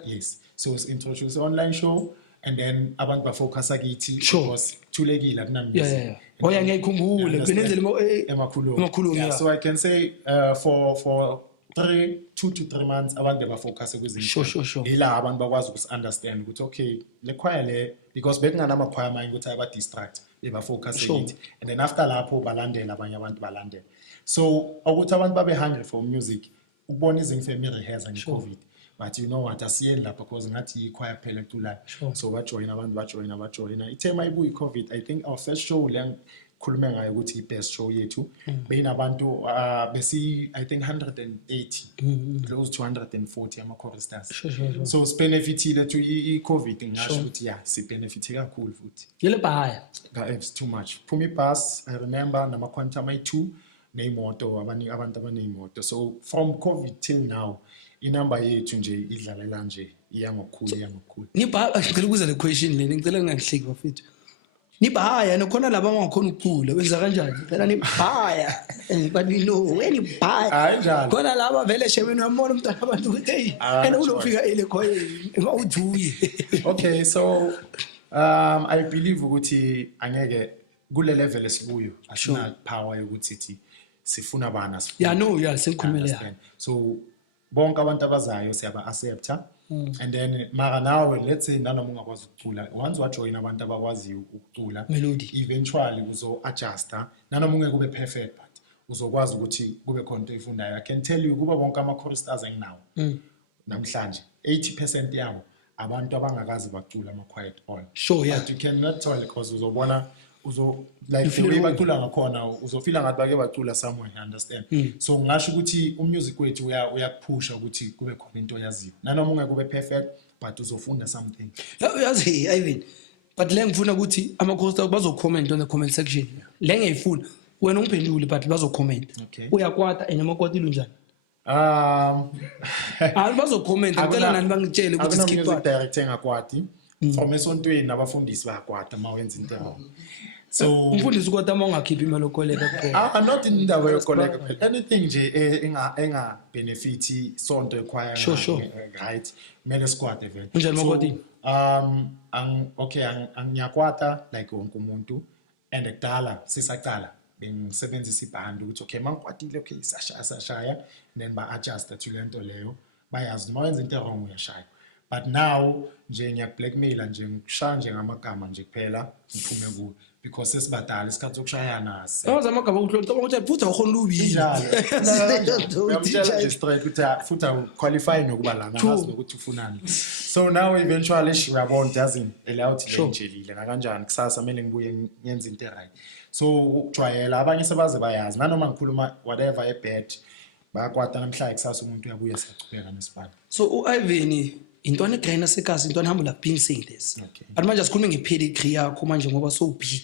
yes so introduce online show and then abantu ba focus akithi because thulekile akunambizi oya ngiyikhumbule benenzela emakhulu so I can say for 2 to 3 months abantu ba focus kwizinto ila abantu bakwazi ukusunderstand ukuthi okay le choir le because bekungana ama choir manje ukuthi aba distract beba focus it and then after lapho balandela abanye abantu balandela so ukuthi abantu babe hungry for music ukubona ZingFam rehearse nge-covid but you know what asiyeni lapha because ngathi i-choir phela eculayo so bajoyina ithema ibuyi i-covid I think our first show le khulume ngayo ukuthi i-best show yethu beyinabantu besi I think 180 close to 240 ama-choristers so sibenefitile to i-covid ngisho ukuthi sibenefithe kakhulu futhi yele bahaya it's too much phuma ibus I remember nama-quantum i2 neyimoto abantu abaneyimoto so from covid till now inamba yethu nje idlalela nje iyangokukhulu ngicela ukuza le question le ngicela ngingahleki bafethu nibahaya nokhona laba bangakhona ukucula wenza kanjani phela nibahaya but we know when nibahaya khona laba vele shemeni uyamona umntana abantu ukuthi hey and ulofika ele khoyeni ngawujuye okay so I believe ukuthi angeke kule level esikuyo asina power yokuthi sithi sifuna bana sengikhulumela so bonke abantu abazayo siyaba accepta and then mara nawe let's say nanoma ungakwazi ukucula once wajoin abantu abakwazi ukucula eventually uzo adjusta nanoma ungeke kube perfect but uzokwazi ukuthi kube khona into ifundayo I can tell you kuba bonke ama choristers enginawo namhlanje 80% yabo abantu abangakazi bacula ama-quiet all. Sure, yeah. But you cannot tell because uzobona like the way bacula ngakhona uzofila ngathi bake bacula somewhere, you understand? So ngasho ukuthi music wethu uyakuphusha ukuthi kube khona into oyaziyo. Nanoma ungeke ube perfect but uzofunda something. Yazi Irvin, but le ngifuna ukuthi ama-coaster bazo-comment on the comment section. Le ngiyifuna wena ungiphendule but bazo-comment. Okay. Uyakwata and amakwata ilunjani? Bazo-comment ngicela nani bangitshele ukuthi skip skip director engakwati. From esontweni nabafundisi bayakwata mawenza into wrong. So umfundisi ukwata uma ungakhiphi imali okoleka kuphela. Not indaba yokoleka kuphela. Anything nje enga benefit sonto echoir. Sure. Right. Mele squad vele. Unjani makwatini? Angiyakwata like wonke umuntu and ekudala sisaqala bengisebenzisa ibhand ukuthi okay mangikwatile okay sashaya then ba adjust to lento leyo bayazi noma wenza into wrong uyashaya. But now nje ngiyakublackmaila nje ngishaya nje ngamagama nje kuphela ngiphume ku because sesibadala isikhathi sokushayana Awazi amagama ukuhlonza ukuthi futhi awukhona ubili. Uyamtshela nje straight ukuthi futhi qualify nokuba la ngazi nokuthi ufunani. So now eventually shiyabona doesn't allow to lenjelile na kanjani kusasa kumele ngibuye ngenze into right. So ukujwayela abanye sebaze bayazi nanoma ngikhuluma whatever ebad bayakwata namhlanje kusasa umuntu uyabuya siyachubeka nesibani. So Irvin intwana egrainer sekasi intwana humble have been saying this. But manje asikhulume ngepedigree yakho manje ngoba so big.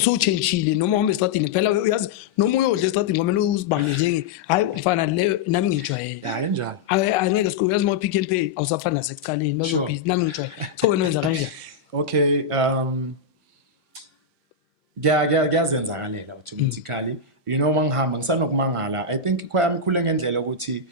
So changeile noma uhamba estradini phela uyazi noma uyodla estradini ngomela uzibambe njenge hayi mfana le nami ngijwayele. Hayi njalo. Angeke sikho uyazi mo pick and pay awusafana sekuqaleni bazobhizi nami ngijwayele. So wena wenza kanjani? Okay, ngiyazenzakalela automatically. You know mangihamba ngisanokumangala. I think kwami khule ngendlela ukuthi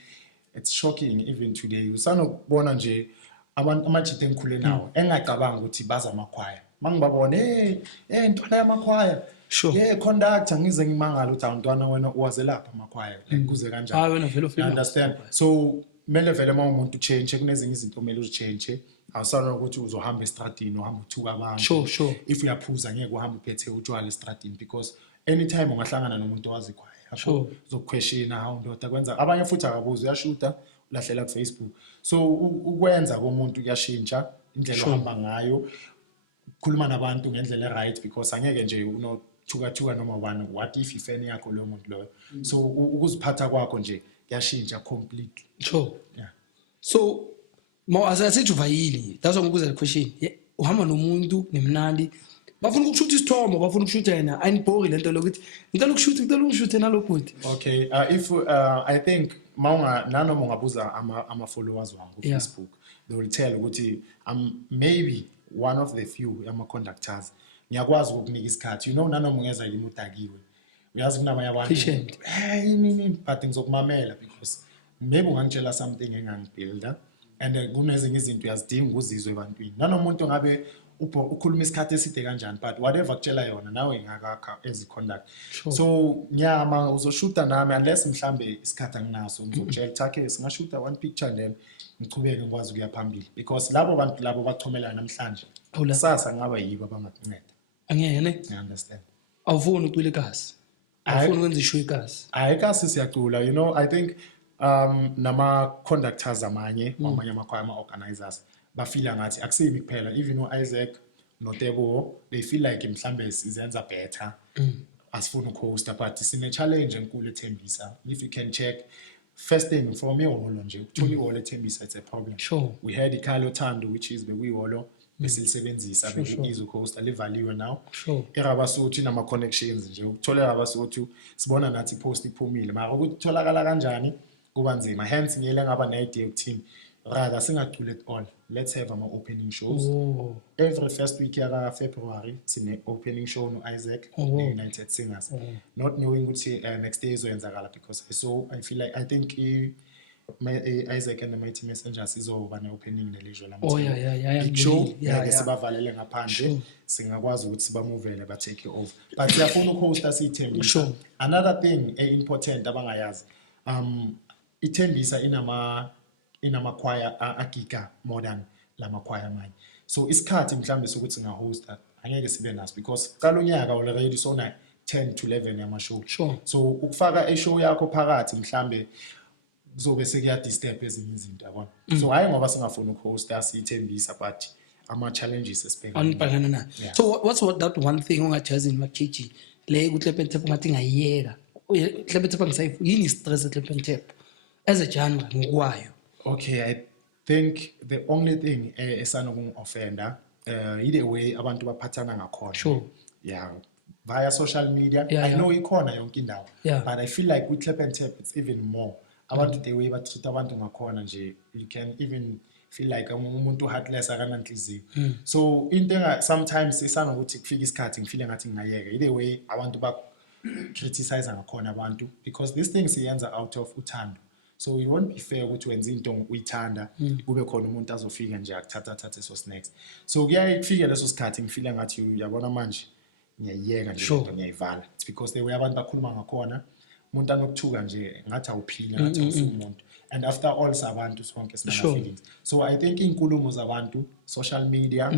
it's shocking even today. Usanokubona nje abantu amajite engikhule nawo engacabanga ukuthi baza amakhwaya. Mangibabone intwana yamakhwaya. Sure. Conductor ngize ngimangala ukuthi awuntwana wena wazelapha amakhwaya. Kuze kanjani? Hayi wena vele ufika. Understand? So mele vele umuntu change kunezinye izinto mele uzichange. Awusana ukuthi uzohamba estradini uhamba uthuka abantu. Sure. If uyaphuza ngeke uhamba uphethe utshwala estradini because anytime ungahlangana nomuntu owazi ikhwaya. Sure. Zokuquestiona how ndoda kwenza abanye futhi akabuza uyashuta ulahlela ku Facebook. So ukwenza komuntu kuyashintsha indlela ohamba ngayo. Khuluma nabantu ngendlela right because angeke nje unothuka noma ubani what if ifeni yakho lo muntu loyo. So ukuziphatha kwakho nje kuyashintsha completely. Sure. Yeah. So asijuvayili that's why ngibuza le question. Uhamba nomuntu nemnandi bafuna ukushuta isithombe bafuna ukushuta yena ayinibhori lento lokuthi ngicela ukushuta nalokhuthi. Okay, if I think nanoma ungabuza ama followers wangu ku Facebook they will tell ukuthi maybe one of the few ama conductors ngiyakwazi ukukunika isikhathi nanoma ungeza yini udakiwe uyazi kunabanye abantu but ngizokumamela because maybe ungangitshela something engangibuilda and kunezinye izinto uyazidinga ukuzizwe ebantwini nanoma umuntu ngabe ukhuluma isikhathi eside kanjani but whatever kutshela yona nawe ngakakha as conduct. So nyama uzoshuta nami unless mhlambe isikhathi anginaso ngizotshela okay singashuta one picture then ngichubeke ngikwazi ukuya phambili because labo bantu labo bachomela namhlanje sasa ngaba yibo abangakunceda. Angeke ne? I understand. Awufuni ucule kasi. Awufuni ukwenza ishow kasi. Ayikasi siyacula I think nama conductors amanye amakhwaya ama organizers bafila ngathi akusimi kuphela even Isaac noTebo they feel like mhlambe sizenza better asifuna ukuhosta but sine challenge enkulu eThembisa. If you can check first thing from iholo nje ukuthola iholo eThembisa it's a problem. Sure. We had iKhalo Thando which is bekuyiholo besilisebenzisa beyizohosta livaliwe now. Sure. Erabasuthi nama connections nje ukuthola erabasuthi sibona nathi post iphumile mara ukuthi tholakala kanjani kuba nzima hence ngiyele ngaba na idea ukuthi rather singacule it all. Let's have our opening shows. Every first week of February, sine opening show no Isaac, the United Singers. Not knowing what next day is because I feel like I think Isaac and the Mighty Messengers is over an opening the leisure. Big show. Sibavalele ngaphandle singakwazi ukuthi sibamuvele ba take you over. But siyafuna ukuhosta sithembisa. Another thing important abangayazi ithembisa inamakhwaya agika more than lamakhwaya manje. So isikhathi mhlambe sokuthi ngahosta angeke sibe naso because kalonyaka already sona 10 to 11 yama show. Sure. So ukufaka show yakho phakathi mhlambe kuzobe sekuya disturb ezinye izinto yabona. So hayi ngoba singafuni ukuhosta sithembisa but ama challenges esibhekana nayo. So what's that one thing ongajazi maKG le ku Clep and Tap ngathi ngayiyeka. Clep and Tap ngisayifu yini stress Clep and Tap as a genre ngokwayo. Okay, I think the only thing esanoku offender either way abantu baphathana ngakhona. Sure. Yeah. Via social media. I know ikhona yonke indawo. But I feel like with Clep and Tap it's even more. Abantu the way batreat abantu ngakhona nje you can even feel like umuntu heartless akananhliziyo. So into sometimes isanokuthi kufika isikhathi ngifile ngathi ngayeka. Either way abantu ba criticize ngakhona abantu because these things siyenza out of uthando. So it won't be fair ukuthi wenza into uyithanda kube khona umuntu azofika nje akuthatha so snacks. So kuyaye kufike leso sikhathi ngifile ngathi uyabona manje ngiyayeka nje into ngiyayivala. It's because the way abantu bakhuluma ngakhona umuntu anokuthuka nje ngathi awuphila ngathi awusumuntu. And after all sabantu sonke sinama feelings. So I think inkulumo zabantu social media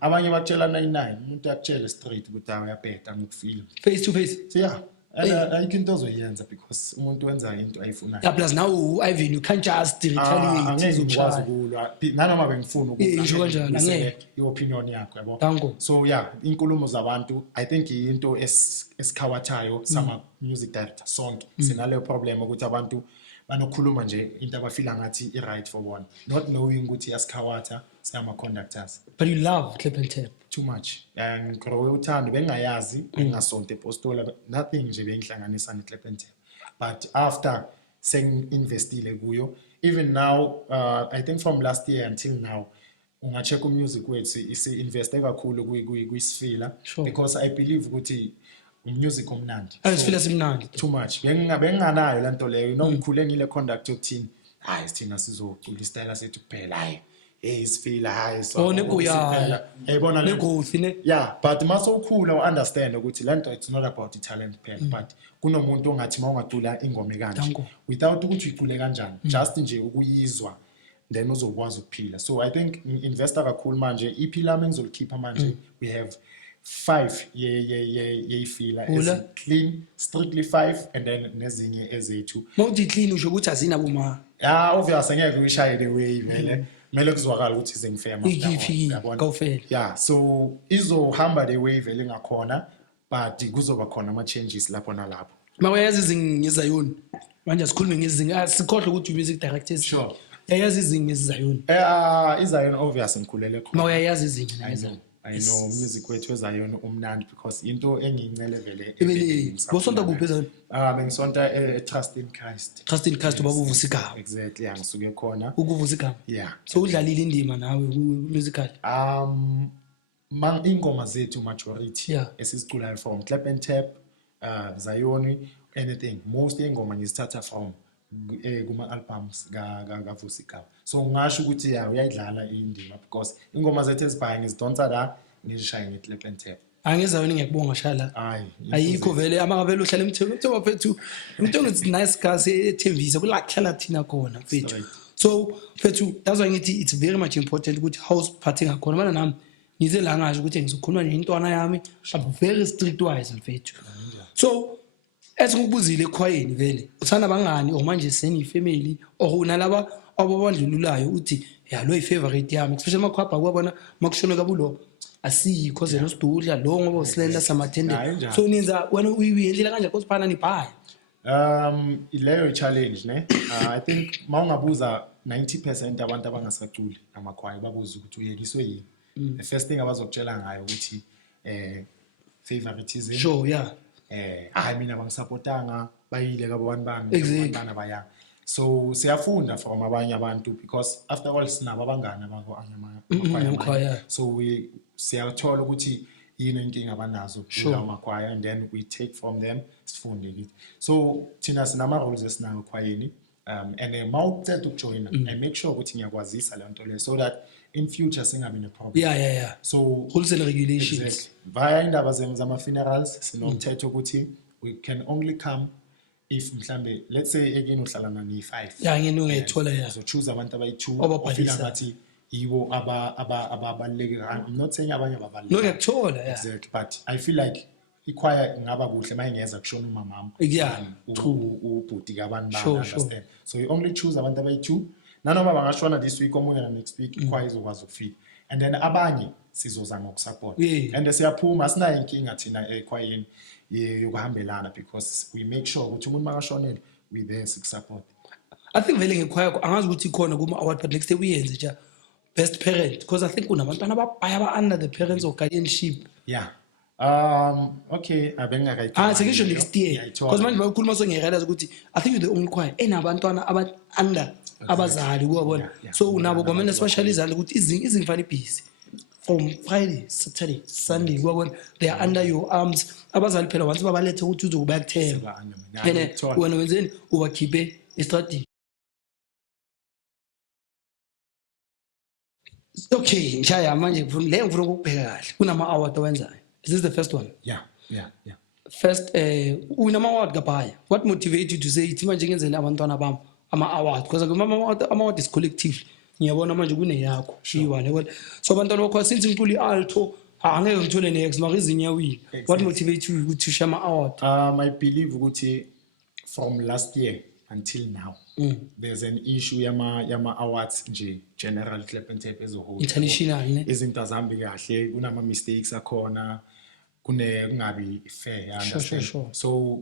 abanye bakutshela 99 umuntu yakutshela straight ukuthi uyabheda ngokufeel face to face. So yeah. Ayikho into ozoyenza because umuntu wenza into ayifunayo. Yeah, plus now Irvin you can't just retaliate izokwazi ukulwa nanoma bengifuna ukuthi i-opinion yakho yabo. So yeah, inkulumo zabantu I think into esikhawathayo sama music director sonke sinaleyo problem ukuthi abantu banokhuluma nje into abafila ngathi i-right for one not knowing ukuthi yasikhawatha sama conductors. But you love Clep and Tap too much and grow uthando bengayazi bengasonto epostola nothing nje bengihlanganisa neClep and Tap but after saying investile kuyo even now I think from last year until now ungacheck music wethu isi investe kakhulu kuyisifila because I believe ukuthi music omnandi ayisifila simnandi too much benganayo lanto leyo ngikhule ngile conductor ukuthini hayi sithina sizocula istyle sethu kuphela hayi isifila hayi so nekuya yayibona negothi ne yeah but maso ukhula uunderstand ukuthi lento it's not about the talent kuphela but kunomuntu ongathi mawungadula ingoma kanje without ukuthi uyicule kanjani just nje ukuyizwa then uzokwazi ukuphila. So I think investor kakhulu manje iphila engizolikhipha manje we have 5 yeyifila is clean strictly 5 and then nezinye ezethu mawuthi clean usho ukuthi azina boma obvious angeke uyishaye the way vele kuzwakala ukuthi ZingFam yabona yeah so izohamba the way vele ngakhona but kuzoba khona ama changes lapho nalapho mawayazi izingezayoni manje sikhulume ngezinga sikhohle ukuthi music directors sure yayazi izingezayoni izayoni obvious ngikhulele khona mawayazi izinga I know music wethu ezayona umnandi because into engiyincele vele wosonta kuphi ezayona bengisonta Trust in Christ babuvusa igama exactly angisuke khona ukuvusa igama yeah so udlalile indima nawe musical ingoma zethu majority esiziculayo from Clep and Tap Zayoni anything most ingoma ngizithatha from kuma albums gavusa igama so ngisho ukuthi uyayidlala indima because ingoma zethu ezibhayi ngizidonsa la ngishaya ngeClep and Tap angizayona ngiyakubonga shala ayikho vele amangavele uhlala emthembu mfethu umthembu it's nice guys ethembisa kulakhela thina khona mfethu so mfethu that's why ngithi it's very much important ukuthi house party ngakhona mana nami ngize la ngasho ukuthi ngizokhuluma nentwana yami I'm very strict wise mfethu so esingubuzile ekhwayeni vele uthanda bangani or manje seni family or unalaba ababandlululayo uthi ya lo favorite yami especially makhwapha kwabona makushona kabulo asikho zeno sidudla lo ngoba usilenda samathende so ninza wena uyiyendlela kanje kodwa phana nibhaya ileyo challenge ne I think mawungabuza 90% abantu abangasaculi amakhwaya babuza ukuthi uyekiswe yini the first thing abazokutshela ngayo ukuthi favoritism sure yeah hayi mina bangisupportanga bayile kabantu bana baya so siyafunda from abanye abantu because after all sinabo abangani abako amakhwaya so we siyathola ukuthi yini inkinga abanazo kula amakhwaya and then we take from them sifunde kithi so thina sinama roles esinayo ekhwayeni and mawucela ukujoina and make sure ukuthi ngiyakwazisa le nto le so that in future singabi ne problem yeah so rules and regulations exactly. Via indaba zama funerals sinomthetho ukuthi we can only come if mhlambe let's say again uhlalana ni5 yeah ngene ungayithola so choose abantu abayi2 ofila ngathi yibo ababaleke I'm not saying abanye ababaleke no ngiyathola exactly but I feel like ichoir ngaba kuhle mayengeza kushona umamama ubhuti kabantu understand. So you only choose abantu abayi-2 nanoma bangashona this week omunye na next week ichoir izokwazi ukufika and then abanye sizoza ngokusupport and siyaphuma asinayo inkinga thina echoireni yokuhambelana because we make sure ukuthi umuntu makashonele we there support. I think vele ngechoir angazi ukuthi ikhona kuma award but next day uyenze nje best parent because I think kunabantwana ababhaya under the parents or guardianship. Yeah. Okay, sekisho next year because manje bakhuluma so ngirealize ukuthi I think you're the only choir enabantwana under abazali kuwabona so unabo kwamele especially izali ukuthi izingfana busy from Friday, Saturday, Sunday kuwabona they are under your arms abazali phela once babalethe ukuthi uzokuba kuthemba wena wenzeni ubakhiphe strategy. Okay, Nshaya manje le ngifuna ukubheka kahle kunama award owenzayo. Is this the first one? Yeah. First unama award kabaya. What motivated you to say ithi manje ngenzele abantwana bami ama award because ama award is collective. Ngiyabona manje kune yakho iwane yabona. So abantwana bakho since ngiculi alto angeke ngithole next mara izinyawini. What motivated you to share ama award? I believe ukuthi from last year until now there's an issue yama awards nje general clap and tape as a whole international ne izinto azambi kahle kunama mistakes akhona kungabi fair understand so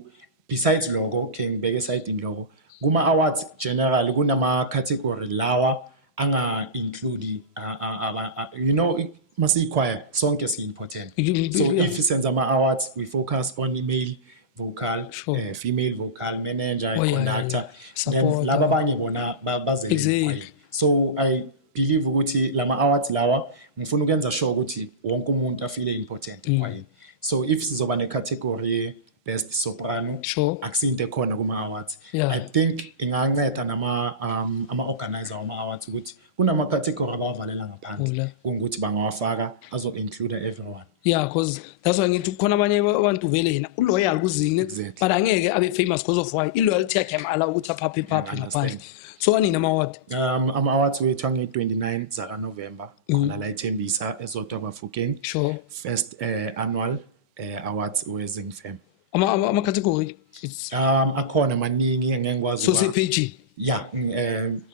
besides logo can beke side in logo kuma awards generally kunama category lawa anga include you know masi choir sonke si important so if senza ama awards we focus on male vocal female vocal manager conductor then laba abanye bona baze so I believe ukuthi lama awards lawa ngifuna ukwenza sure ukuthi wonke umuntu afile important kwaye so if sizoba ne category best soprano akusinte khona kuma awards I think inganceda ama organizer wama awards ukuthi kunama category abavalela ngaphandle ukuthi bangawafaka azo include everyone. Yeah, because that's why ngithi khona abanye abantu vele yena uloyal kuzini but angeke abe famous because of why iloyalty yakhe amala ukuthi aphaphe ngaphandle. So ani nama award ama awards wethu ange 29 zaka November khona la eThembisa ezodwa bafukeni first annual awards we ZingFam. Ama category it's akhona maningi ngeke ngikwazi so page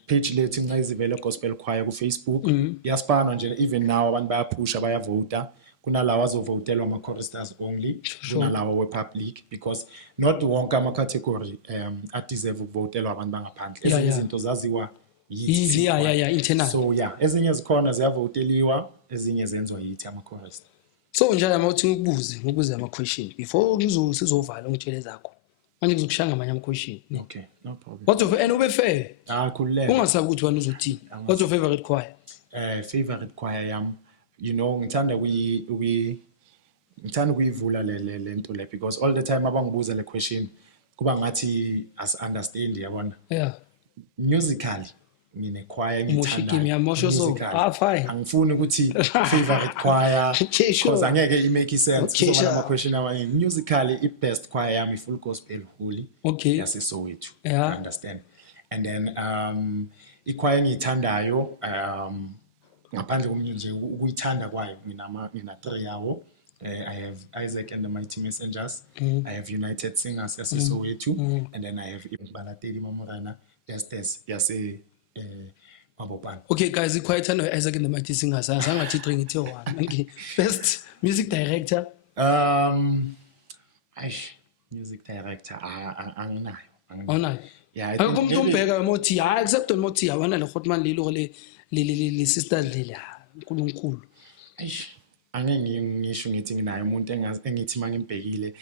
page lethu Ingqayizivele Gospel Choir ku Facebook yasipana nje even now abantu bayaphusha bayavota kunalawa azovotelwa ama choristers only kunalawa we public because not wonke ama category deserve ukuvotelwa abantu bangaphandle ezinye izinto zaziwa yithi internal so ezinye zikhona ziyavoteliwa ezinye zenziwa yithi ama choristers. So njalo mawuthi ngikubuze ama question before sizovala ngitshele zakho manje ngizokushanga amanye ama question. Okay, no problem. What's your and ube fair khululeka ungasabi ukuthi wena uzothini. What's your favorite choir? Favorite choir yami you know ngithanda kuyivula le nto le because all the time abangibuza le question kuba ngathi as understand yabona musically ngine choir ngithanda fine angifuni ukuthi favorite choir because angeke make sense so ama question amanye musically i best choir yami full gospel holy yase Soweto you understand and then i choir ngithandayo ngaphandle komunye nje ukuyithanda kwayo ngina 3 yawo I have Isaac and the Mighty Messengers I have United Singers yase Soweto and then I have Balateli Mamorana Testes yase Mabopane. Okay guys, I quite know Isaac and the Mighty Singers. Angathi 3 ngithi one. Okay. Best music director? Music director anginayo. Ona. Yeah. Akumbheka Moteong, except Moteong wana le Khotman lilo le sisters leli uNkulunkulu. Angeke ngisho ngithi nginayo umuntu engithi mangibhekile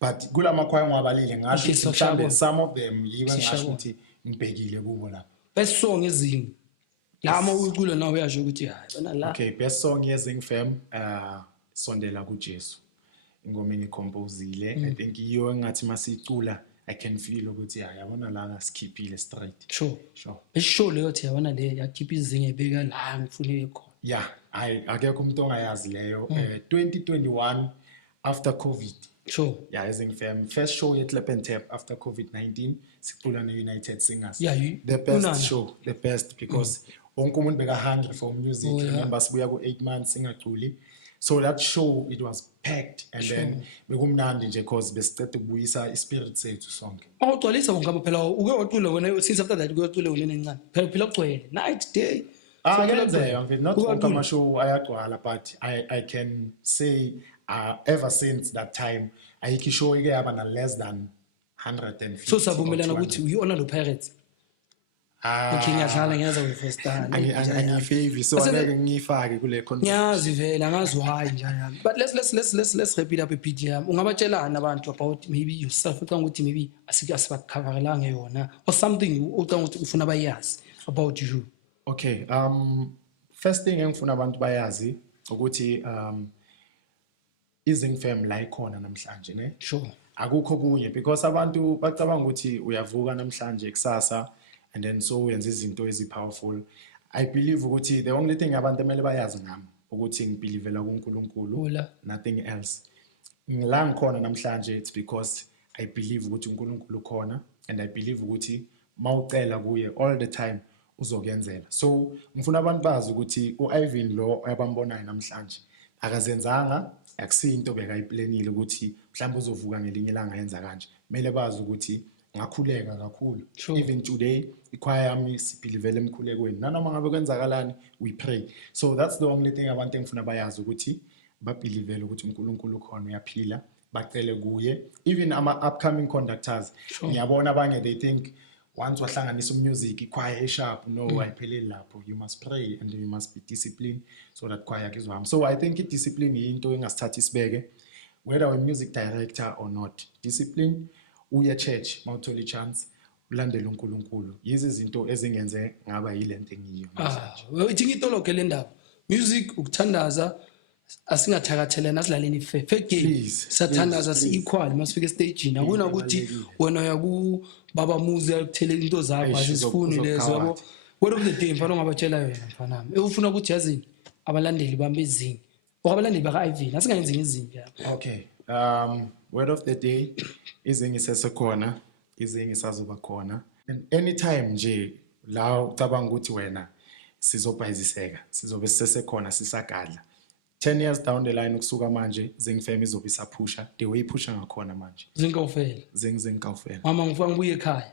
but kulama choir ngwabalile ngasho mhlambe some of them yiba ngasho ukuthi ngibhekile kubo la. Best song ezini lama ucula nawe uyasho ukuthi yona la. Okay, best song ye ZingFam sondela kuJesu ingoma engicomposeile I think iyo engathi masicula I can feel ukuthi yabona la skipile straight. Sure. Esho leyo thi yabona le yakhipha izinge ebeka la ngifune khona. Yeah, akekho umuntu ongayazi leyo 2021 after COVID. Sure. Yeah, ZingFam first show at Clap and Tap after COVID-19 sicula ne United Singers. Yeah, the best show, the best because wonke umuntu beka hungry for music. Remember sibuya ku 8 months singaculi. So that show, it was packed, and then bekumnandi nje cause besicede ukubuyisa ispirit sethu sonke. Awugcwalisa wonke phela uke wacula wena since after that kuyocula wena nencane. Phela kugcwele night day. Kuyenzeka mfethu, not wonke amashow ayagcwala, but I can say ever since that time ayikho show ike yaba na less than 150. So savumelana ukuthi uyi-Orlando Pirates. Ngiyadlala ngiyaza first time. Angiyifavi, so angeke ngiyifake kule conversation. Ngiyazi vele angazi why njani. But let's wrap it up a bit here. Ungabatshelana abantu about maybe yourself ucanga ukuthi maybe asibakhavarelanga yona or something ucanga ukuthi ufuna bayazi about you. Okay, first thing engifuna abantu bayazi ukuthi ZingFam la ikhona namhlanje ne. Sure. Akukho kunye because abantu bacabanga ukuthi uyavuka namhlanje kusasa and then so uyenza izinto ezi-powerful. I believe ukuthi the only thing abantu emele bayazi ngami ukuthi ngibelievela kuNkulunkulu, nothing else. Ngila ngikhona namhlanje, it's because I believe ukuthi uNkulunkulu khona, and I believe ukuthi mawucela kuye all the time uzokuyenzela. So ngifuna abantu bazi ukuthi uIrvin lo abambonayo namhlanje akazenzanga, akusinto bekayiplanile ukuthi mhlawumbe uzovuka ngelinye ilanga yenza kanje. Mele bazi ukuthi ngakhuleka kakhulu. Even today ikhwaya yami sibelivele emkhulekweni, nanoma ngabe kwenzakalani we pray. So that's the only thing abantu engifuna bayazi ukuthi babelivele ukuthi uNkulunkulu khona uyaphila, bacele kuye. Even ama upcoming conductors ngiyabona abanye they think once wahlanganisa music ikhwaya esharp, no ayipheleli lapho. You must pray and you must be disciplined so that choir kizwami. So I think discipline into engasithatha isibeke whether we're music director or not. Discipline, uye church mawuthola chance ulandele uNkulunkulu. Yizi izinto ezingenze ngaba yilento engiyiyo namhlanje. Ithi ngitoloke le ndaba. Music ukuthandaza asingathakathelana asilaleni fair game. Sathandaza si-equal masifika estagini. Akuna ukuthi wena uyaku baba muzi akuthelela into zakho azisifuni lezo yabo. Word of the day mfana ongabatshela yona mfana nami. Ufuna ukuthi yazini abalandeli bambe izinga. Abalandeli baka-Irvin asingayenzi ngezinga. Okay. Word of the day izinga isesekhona, izinga isazoba khona. And anytime nje la ucabanga ukuthi wena sizobhayiziseka, sizobe sisesekhona sisagadla. 10 years down the line ukusuka manje ZingFam izobe isaphusha the way iphusha ngakhona manje. ZingFam. ZingFam. Mama ngifuna ngibuye ekhaya.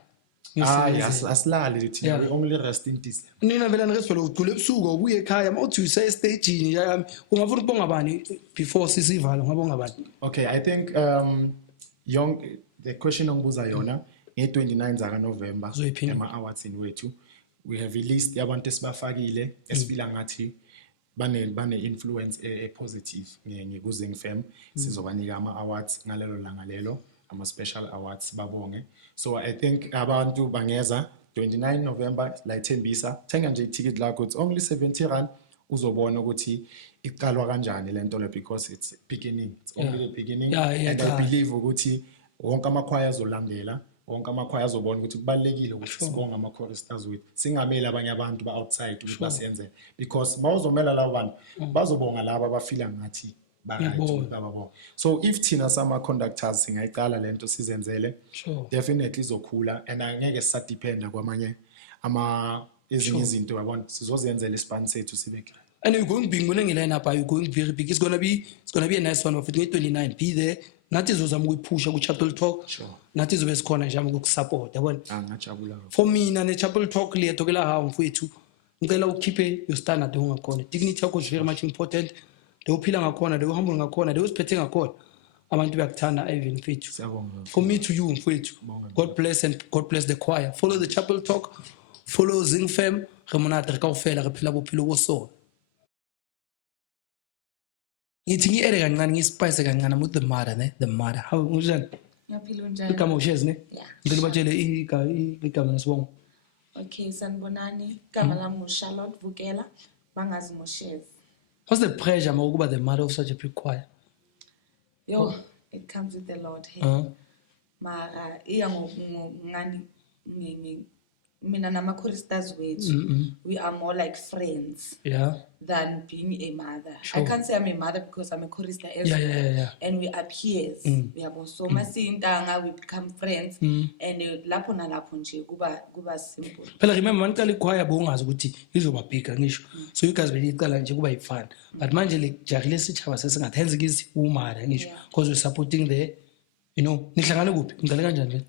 Yes, asilali thina we only rest in peace. Nina vela ngiresipela ucule ebusuku ubuye ekhaya mawuthi usay stagini yami ungafuna ukubonga bani before sisivala ngabonga bani. Okay, I think the question ongibuza yona nge-29 zaka November ema awards in wethu we have released yabantu esibafakile esifila ngathi bane influence positive ku ZingFam. Sizobanika ama awards ngalelo langa lelo, ama special awards babonge. So I think abantu bangeza 29 November la ithembisa thenga nje ticket lakho, it's only 70 rand uzobona ukuthi iqalwa kanjani lento le because it's beginning, it's only the beginning. And I believe ukuthi wonke amakhwaya azolandela, wonke amakhwaya azobona ukuthi kubalekile ukuthi sibonga ama choristers with singamela abanye abantu ba outside ukuthi basiyenze because mawuzomela labo bantu bazobonga laba abafila ngathi baba. So if thina sama conductors singayiqala lento sizenzele definitely izokhula and angeke sisadependa kwamanye ama ezinye izinto yabona sizozenzela ispan sethu sibe. And you're going big when line up, you're going very big. It's gonna be a nice one of it. 29. Be there. Not is those we push a chapel talk. Not is the corner jam support. For me, na the chapel talk le togela how for you. Ngela keep it, you stand at the home corner. Dignity is very much important. They will peel a corner, they will humble a corner, they will petting a corner. I want to be a turner even fit. For me to you, God bless and God bless the choir. Follow the chapel talk, follow ZingFam, Ramonata Kaufela, Repilabo Pilo so. Ngithi ngiere kancane ngispice kancane with the mother ne the mother how unjani Ngiyaphila unjani igama ushezi ne ngicela batshele igama nesibongo. Okay sanibonani igama lami Charlotte Vukela bangazi Moshezi. What's the pressure mawukuba the mother of such a big choir? It comes with the Lord here. Mara iya ngani mina nama-choristers wethu, we are more like friends than being a mother. I can't say I'm a mother because I'm a chorister as well. And we are peers. We are so masintanga, we become friends. And lapho na lapho nje kuba simple. Phela remember maniqala ichoir bongazi ukuthi izobabhika ngisho. So you guys beliqala nje kuba yifun. But manje le jahile sitshaba sesingathenza kizi umara ngisho because we're supporting the nihlangane kuphi? Ngicela kanjani?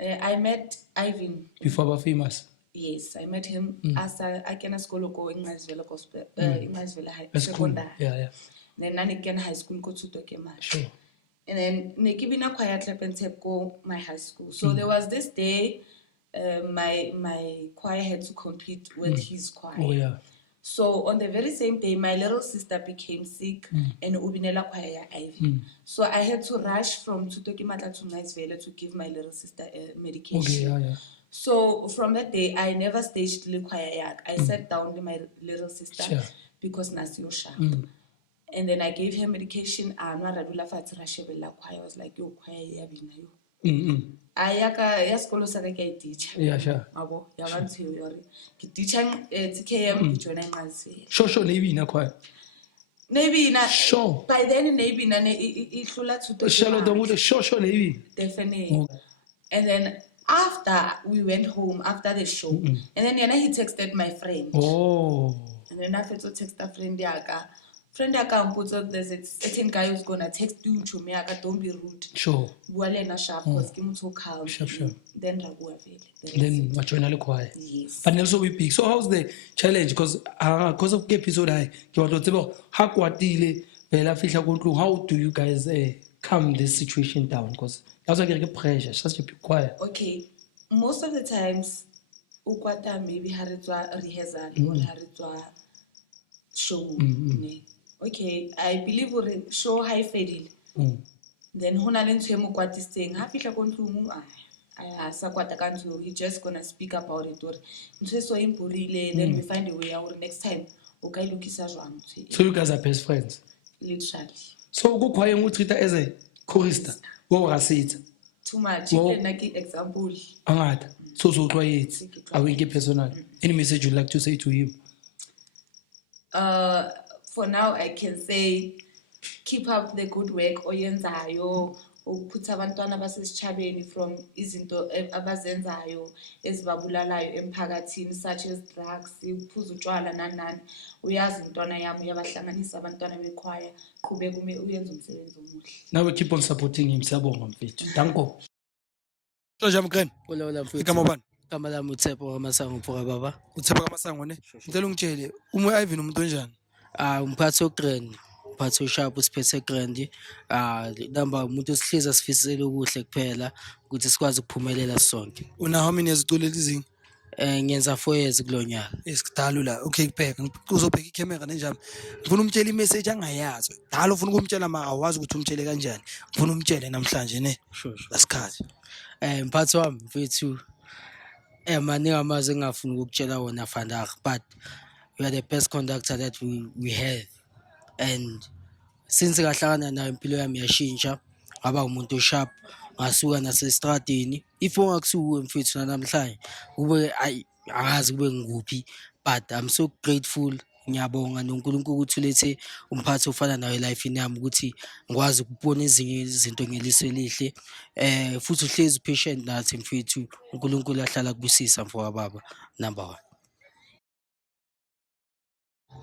I met Irvin before about famous. Yes, I met him as I can school go Ingqayizivele Gospel Ingqayizivele High Secondary. Then I can high school go to Tokema. Sure. And then nekibina choir clap and tape go my high school. So there was this day my choir had to compete with his choir. Oh yeah. So on the very same day, my little sister became sick and ubinela choir IV. So I had to rush from Tutokimatla to Ingqayizivele to give my little sister medication. Okay, yeah. So from that day, I never staged the choir. I sat down with my little sister because Nasio Sha. And then I gave her medication. I was like, yo, choir yabina yo. Ayaka yaskolo saka ke teacher. Yeah, sure. Abo yabantu yori. Ki teacher TKM join Ingqayizivele. Sure, maybe na choir. Maybe na. Sure. By then maybe na ihlula to Sure, maybe. Definitely. And then after we went home after the show, and then he texted my friend. Oh. And then I to text a friend yaka. Friend yaka puts out there's a certain guy who's gonna text you to me yaka, don't be rude. Sure. Buale na sharp because give so calm. Sure. Then Ragu avail. Then what join the choir. Yes. But also we pick. So how's the challenge? Because of episode I ke batla tseba ha kwatile bela fihla ko ntlo. How do you guys calm this situation down? Because that's why I get pressure. Such a big choir. Okay. Most of the times ukwata maybe haritswa rehearsal or haritswa show. Okay, I believe we show high fadil. Then hona le ntwe mo kwatiseng ha fihla ko ntlo I sa kwata kanto he just gonna speak about it or ntwe so impurile then we find a way out next time okay lokisa jwang. So you guys are best friends? Literally. So go choir mo treat as a chorister. Go rasita. Too much. Like example. Angata. So quiet. I will get personal. Any message you'd like to say to him? For now, I can say keep up the good work. Oyenzayo, put abantwana basesichabeni from izinto abazenzayo ezibabulalayo emphakathini such as drugs, uphuza utshwala nanani. Uyazi intwana yami uyabahlanganisa abantwana bechoir. Qhubeka uyenza umsebenzi omuhle. Now we keep on supporting him. Siyabonga mfethu. Danko. Xojam Gren. Ola mfethu. Igama bani? Igama lami uTshepo kaMasango Mpoka baba. Utshepo kaMasango ne? Ngicela ungitshele Irvin umuntu onjani? Umphathi oGrand. Umphathi osharp usiphethe Grand. Namba umuntu osihleza sifisela ukuhle kuphela ukuthi sikwazi ukuphumelela sonke. Una how many years uculela izinga? Ngiyenza 4 years kulonyaka. Esikudala la. Okay kubheka. Uzobheka iCamera nenjani? Ngifuna umtshela imessage angayazi. Dala ufuna ukumtshela ma awazi ukuthi umtshele kanjani. Ngifuna umtshele namhlanje ne? Sure. Lasikhathi. Mphathi wami mfethu maningi amazwi engafuni ukukutshela wona Vandag, but you are the best conductor that we have. And since ngahlangana nayo impilo yami yashintsha ngaba umuntu osharp ngasuka nasestradini if ungakusuke mfethu namhlanje kube angazi kube ngikuphi, but I'm so grateful. Ngiyabonga noNkulunkulu ukuthi ulethe umphathi ofana nawe life yami ukuthi ngikwazi ukubona ezinye izinto ngeliso elihle futhi uhlezi patient nathi mfethu. uNkulunkulu ahlala kubusisa mfowabo baba number 1.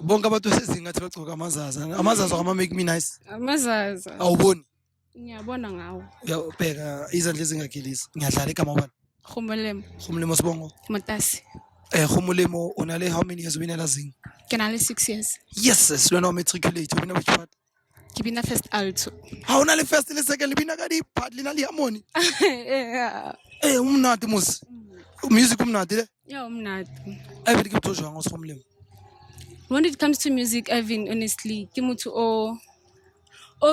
Bonke abantu sezinga athi bagcoka amazaza ama make me nice. Amazaza. Awuboni? Ngiyabona ngawo. Uyabheka izandla ezingagilisi. Ngiyadlala igama bani? Khumulemo sibongo. Motasi. Khumulemo unale how many years ubinela zinga? Ke na le 6 years. Yes, silona matriculate ubina which part? Ke bina first alto. Ha una le first le second libina ka di part lina li harmony. Yeah. Umnati mos. Music umnati le? Yeah, umnati. Everything ke tshwa ngo Khumulemo. When it comes to music, Irvin, honestly, ke motho o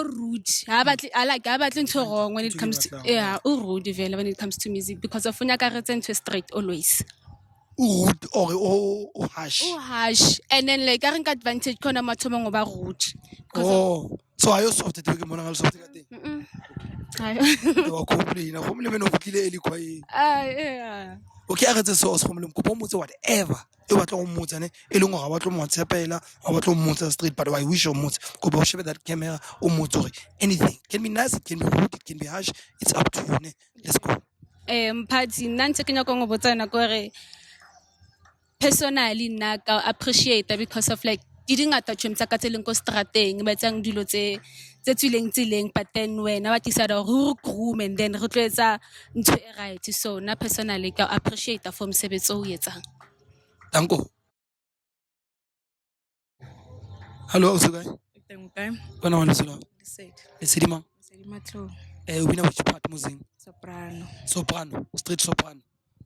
rude. I like ntho wrong when it comes to rude vele when it comes to music because of unya ka re tsentwe straight always. Rude or harsh. Harsh. And then like I think advantage khona mathomo ngoba rude. So ayo soft ke mona ngal soft ka teng. Hayi. Wa complain. Khumulemo no vukile eli kwa yeah. Okay, a re tse so from le kopo motse whatever e batla go mmotsa ne e leng gore ga batla mo tshepela ga batla go mmotsa street but I wish o mmotse kopo o shebe that camera o mmotse gore anything can be nice, it can be rude, it can be harsh, it's up to you ne. Let's go. Mphathi nna ntse ke nyaka go botsana gore personally nna ka appreciate because of like di dingata tšhomi tsa ka tse leng ko strateng ba etsang dilo tse tswileng tseleng but then wena wa decide gore groom and then re tlo etsa ntho e right so nna personally ka appreciate for mosebetsi o etsang. Danko. Hello, also guy. Teng kae? Bona wa lesela. Le sedima. Matlo. O bina which part muzing? Soprano. Soprano, street soprano.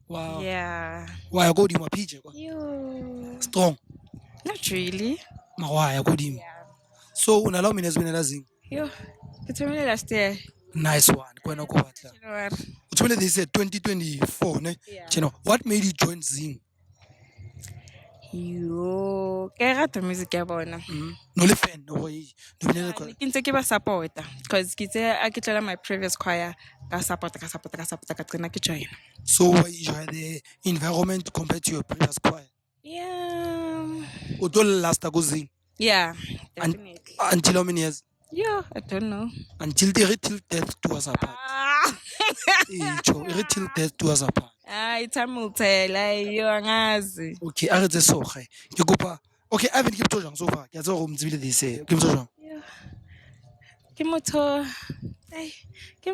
Wow. Yeah. Why go di mapije kwa? Yo. Strong. Not really. Mawaya go di. Yeah. So unallow me nezibinela zing. Yo. Ke thomile last year. Nice one. Kwena ko batla. You know what? Uthole they said 2024 ne. Yeah. You know, what made you join Zing? Yo. Ke rata music ya bona. No le fan no way. No binela ko. Ke ntse ke ba supporta because ke tse a ke tlela my previous choir ka support ka tsena ke join. So why enjoy the environment compared to your previous choir? Yeah. Utol last go Zing. Yeah. Definitely. Until how many years? Yo, I don't know. Until death do us apart. Till death do us apart. Itamultela yo angazi. Okay, a re tse so ge. Ke kopa. Okay, I've been keep to jang so far. Ke a tsa go mtsibile this ke motho jang. Ke motho ke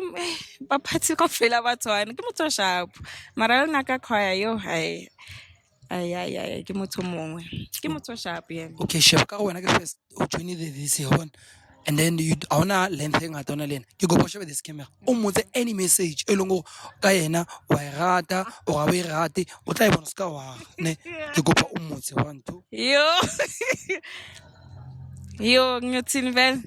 ba phatsi ka fela batswana ke motho sharp. Mara lena ka choir yo hai. Ay ke motho mongwe. Ke motho sharp yena. Okay, chef ka wena ke first o join the this one. And then you awuna length ngata ona lena. Ke go shebe this camera. O motse any message e longo ka yena wa irata o ga we rate o tla bona ska wa ne. Ke go pa o motse 1 2. Yo ngithini vele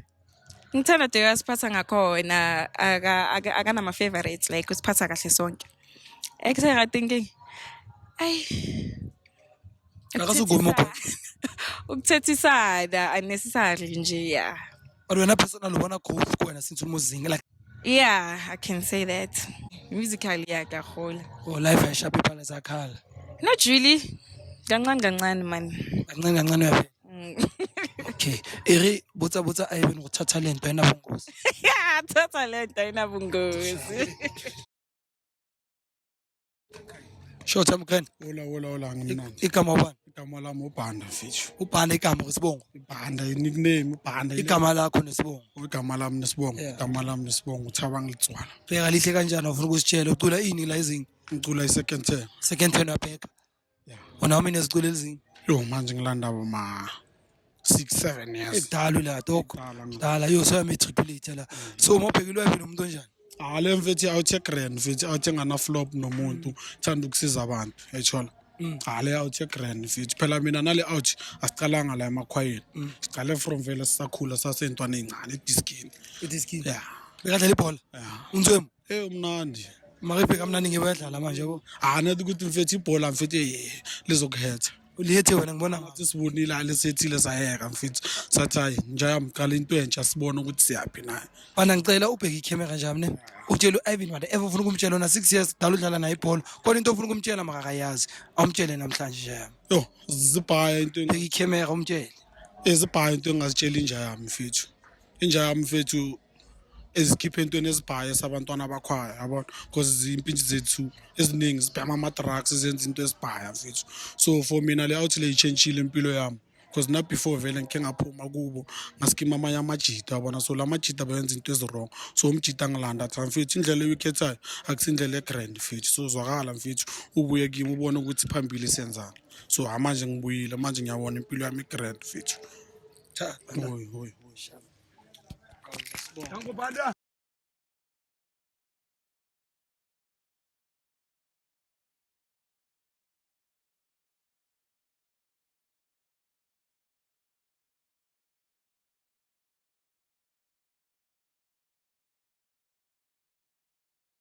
ngithanda to yasiphatha ngakhona akana my favorites like usiphatha kahle sonke extra thinking ay Akazugomo ko ukuthethisana unnecessary nje yeah. But when a personal ubona growth ko wena since umuzinga like yeah, I can say that musically yeah kakhulu oh life ayisha people ezakhala not really kancane man kancane yaphela. Okay, ere botsa Irvin go thatha lento ena bungozi. Yeah, thatha lento ena bungozi. Short term kan. Hola ngimnandi. Igama ubani? Igama lami uBhanda mfethu. Ubhanda igama ngesibongo. Ibhanda nickname uBhanda. Igama lakho nesibongo. Igama lami nesibongo. Igama lami nesibongo Uthabanga Litswana. Bheka lihle kanjani ufuna ukusitshela ucula ini la izinga? Ngicula isecond term. Second term yabheka. Yeah. Wona how many ezicula lezinga? Yo manje ngilanda ma 6-7 years. Edala la doko. Dala yo so matriculate la. So mawubhekilwe yini umuntu onjani? Ale mfethu awuthe grand mfethu awuthe ngana flop nomuntu thanda ukusiza abantu echola. Ale awuthe grand mfethu phela mina nale out asicalanga la emakhwayeni. Sicale from vele sisakhula sasentwana ezincane ediskini. Ediskini. Yeah. Bekadlala ibhola. Yeah. Unzwemo? Umnandi. Maribheka mnandi ngebayadlala manje yabo. Nathi ukuthi mfethu ibhola mfethu lizokuhetha. Ulihethe wena ngibona ngathi sibonile alesethile sayeka mfethu sathi hayi njaya mqala into entsha sibone ukuthi siyaphi naye. Bana ngicela ubheke icamera njani ne? Utshela uIrvin whatever ufuna ukumtshela ona 6 years dala udlala naye ibhola. Kodwa into ufuna ukumtshela makakayazi. Awumtshele namhlanje nje. Yo zibhaya into bheka icamera umtshele. Ezibhaya into engazitshela inja yami mfethu. Inja yami mfethu ezikhiphe into ezibhaya sabantwana abakhaya yabona because impintshi zethu eziningi sibhema ama drugs zenza into ezibhaya mfethu. So for mina le out le ichangeile impilo yami because na before vele ngike ngaphuma kubo ngaskima amanye amajita yabona so la majita bayenza into ezirong so umjita ngilanda tha mfethu indlela eyikhethayo akusindlela egrand mfethu so zwakala mfethu ubuye kimi ubone ukuthi phambili senzana so manje ngibuyile manje ngiyabona impilo yami egrand mfethu. Cha hoy Danko bada.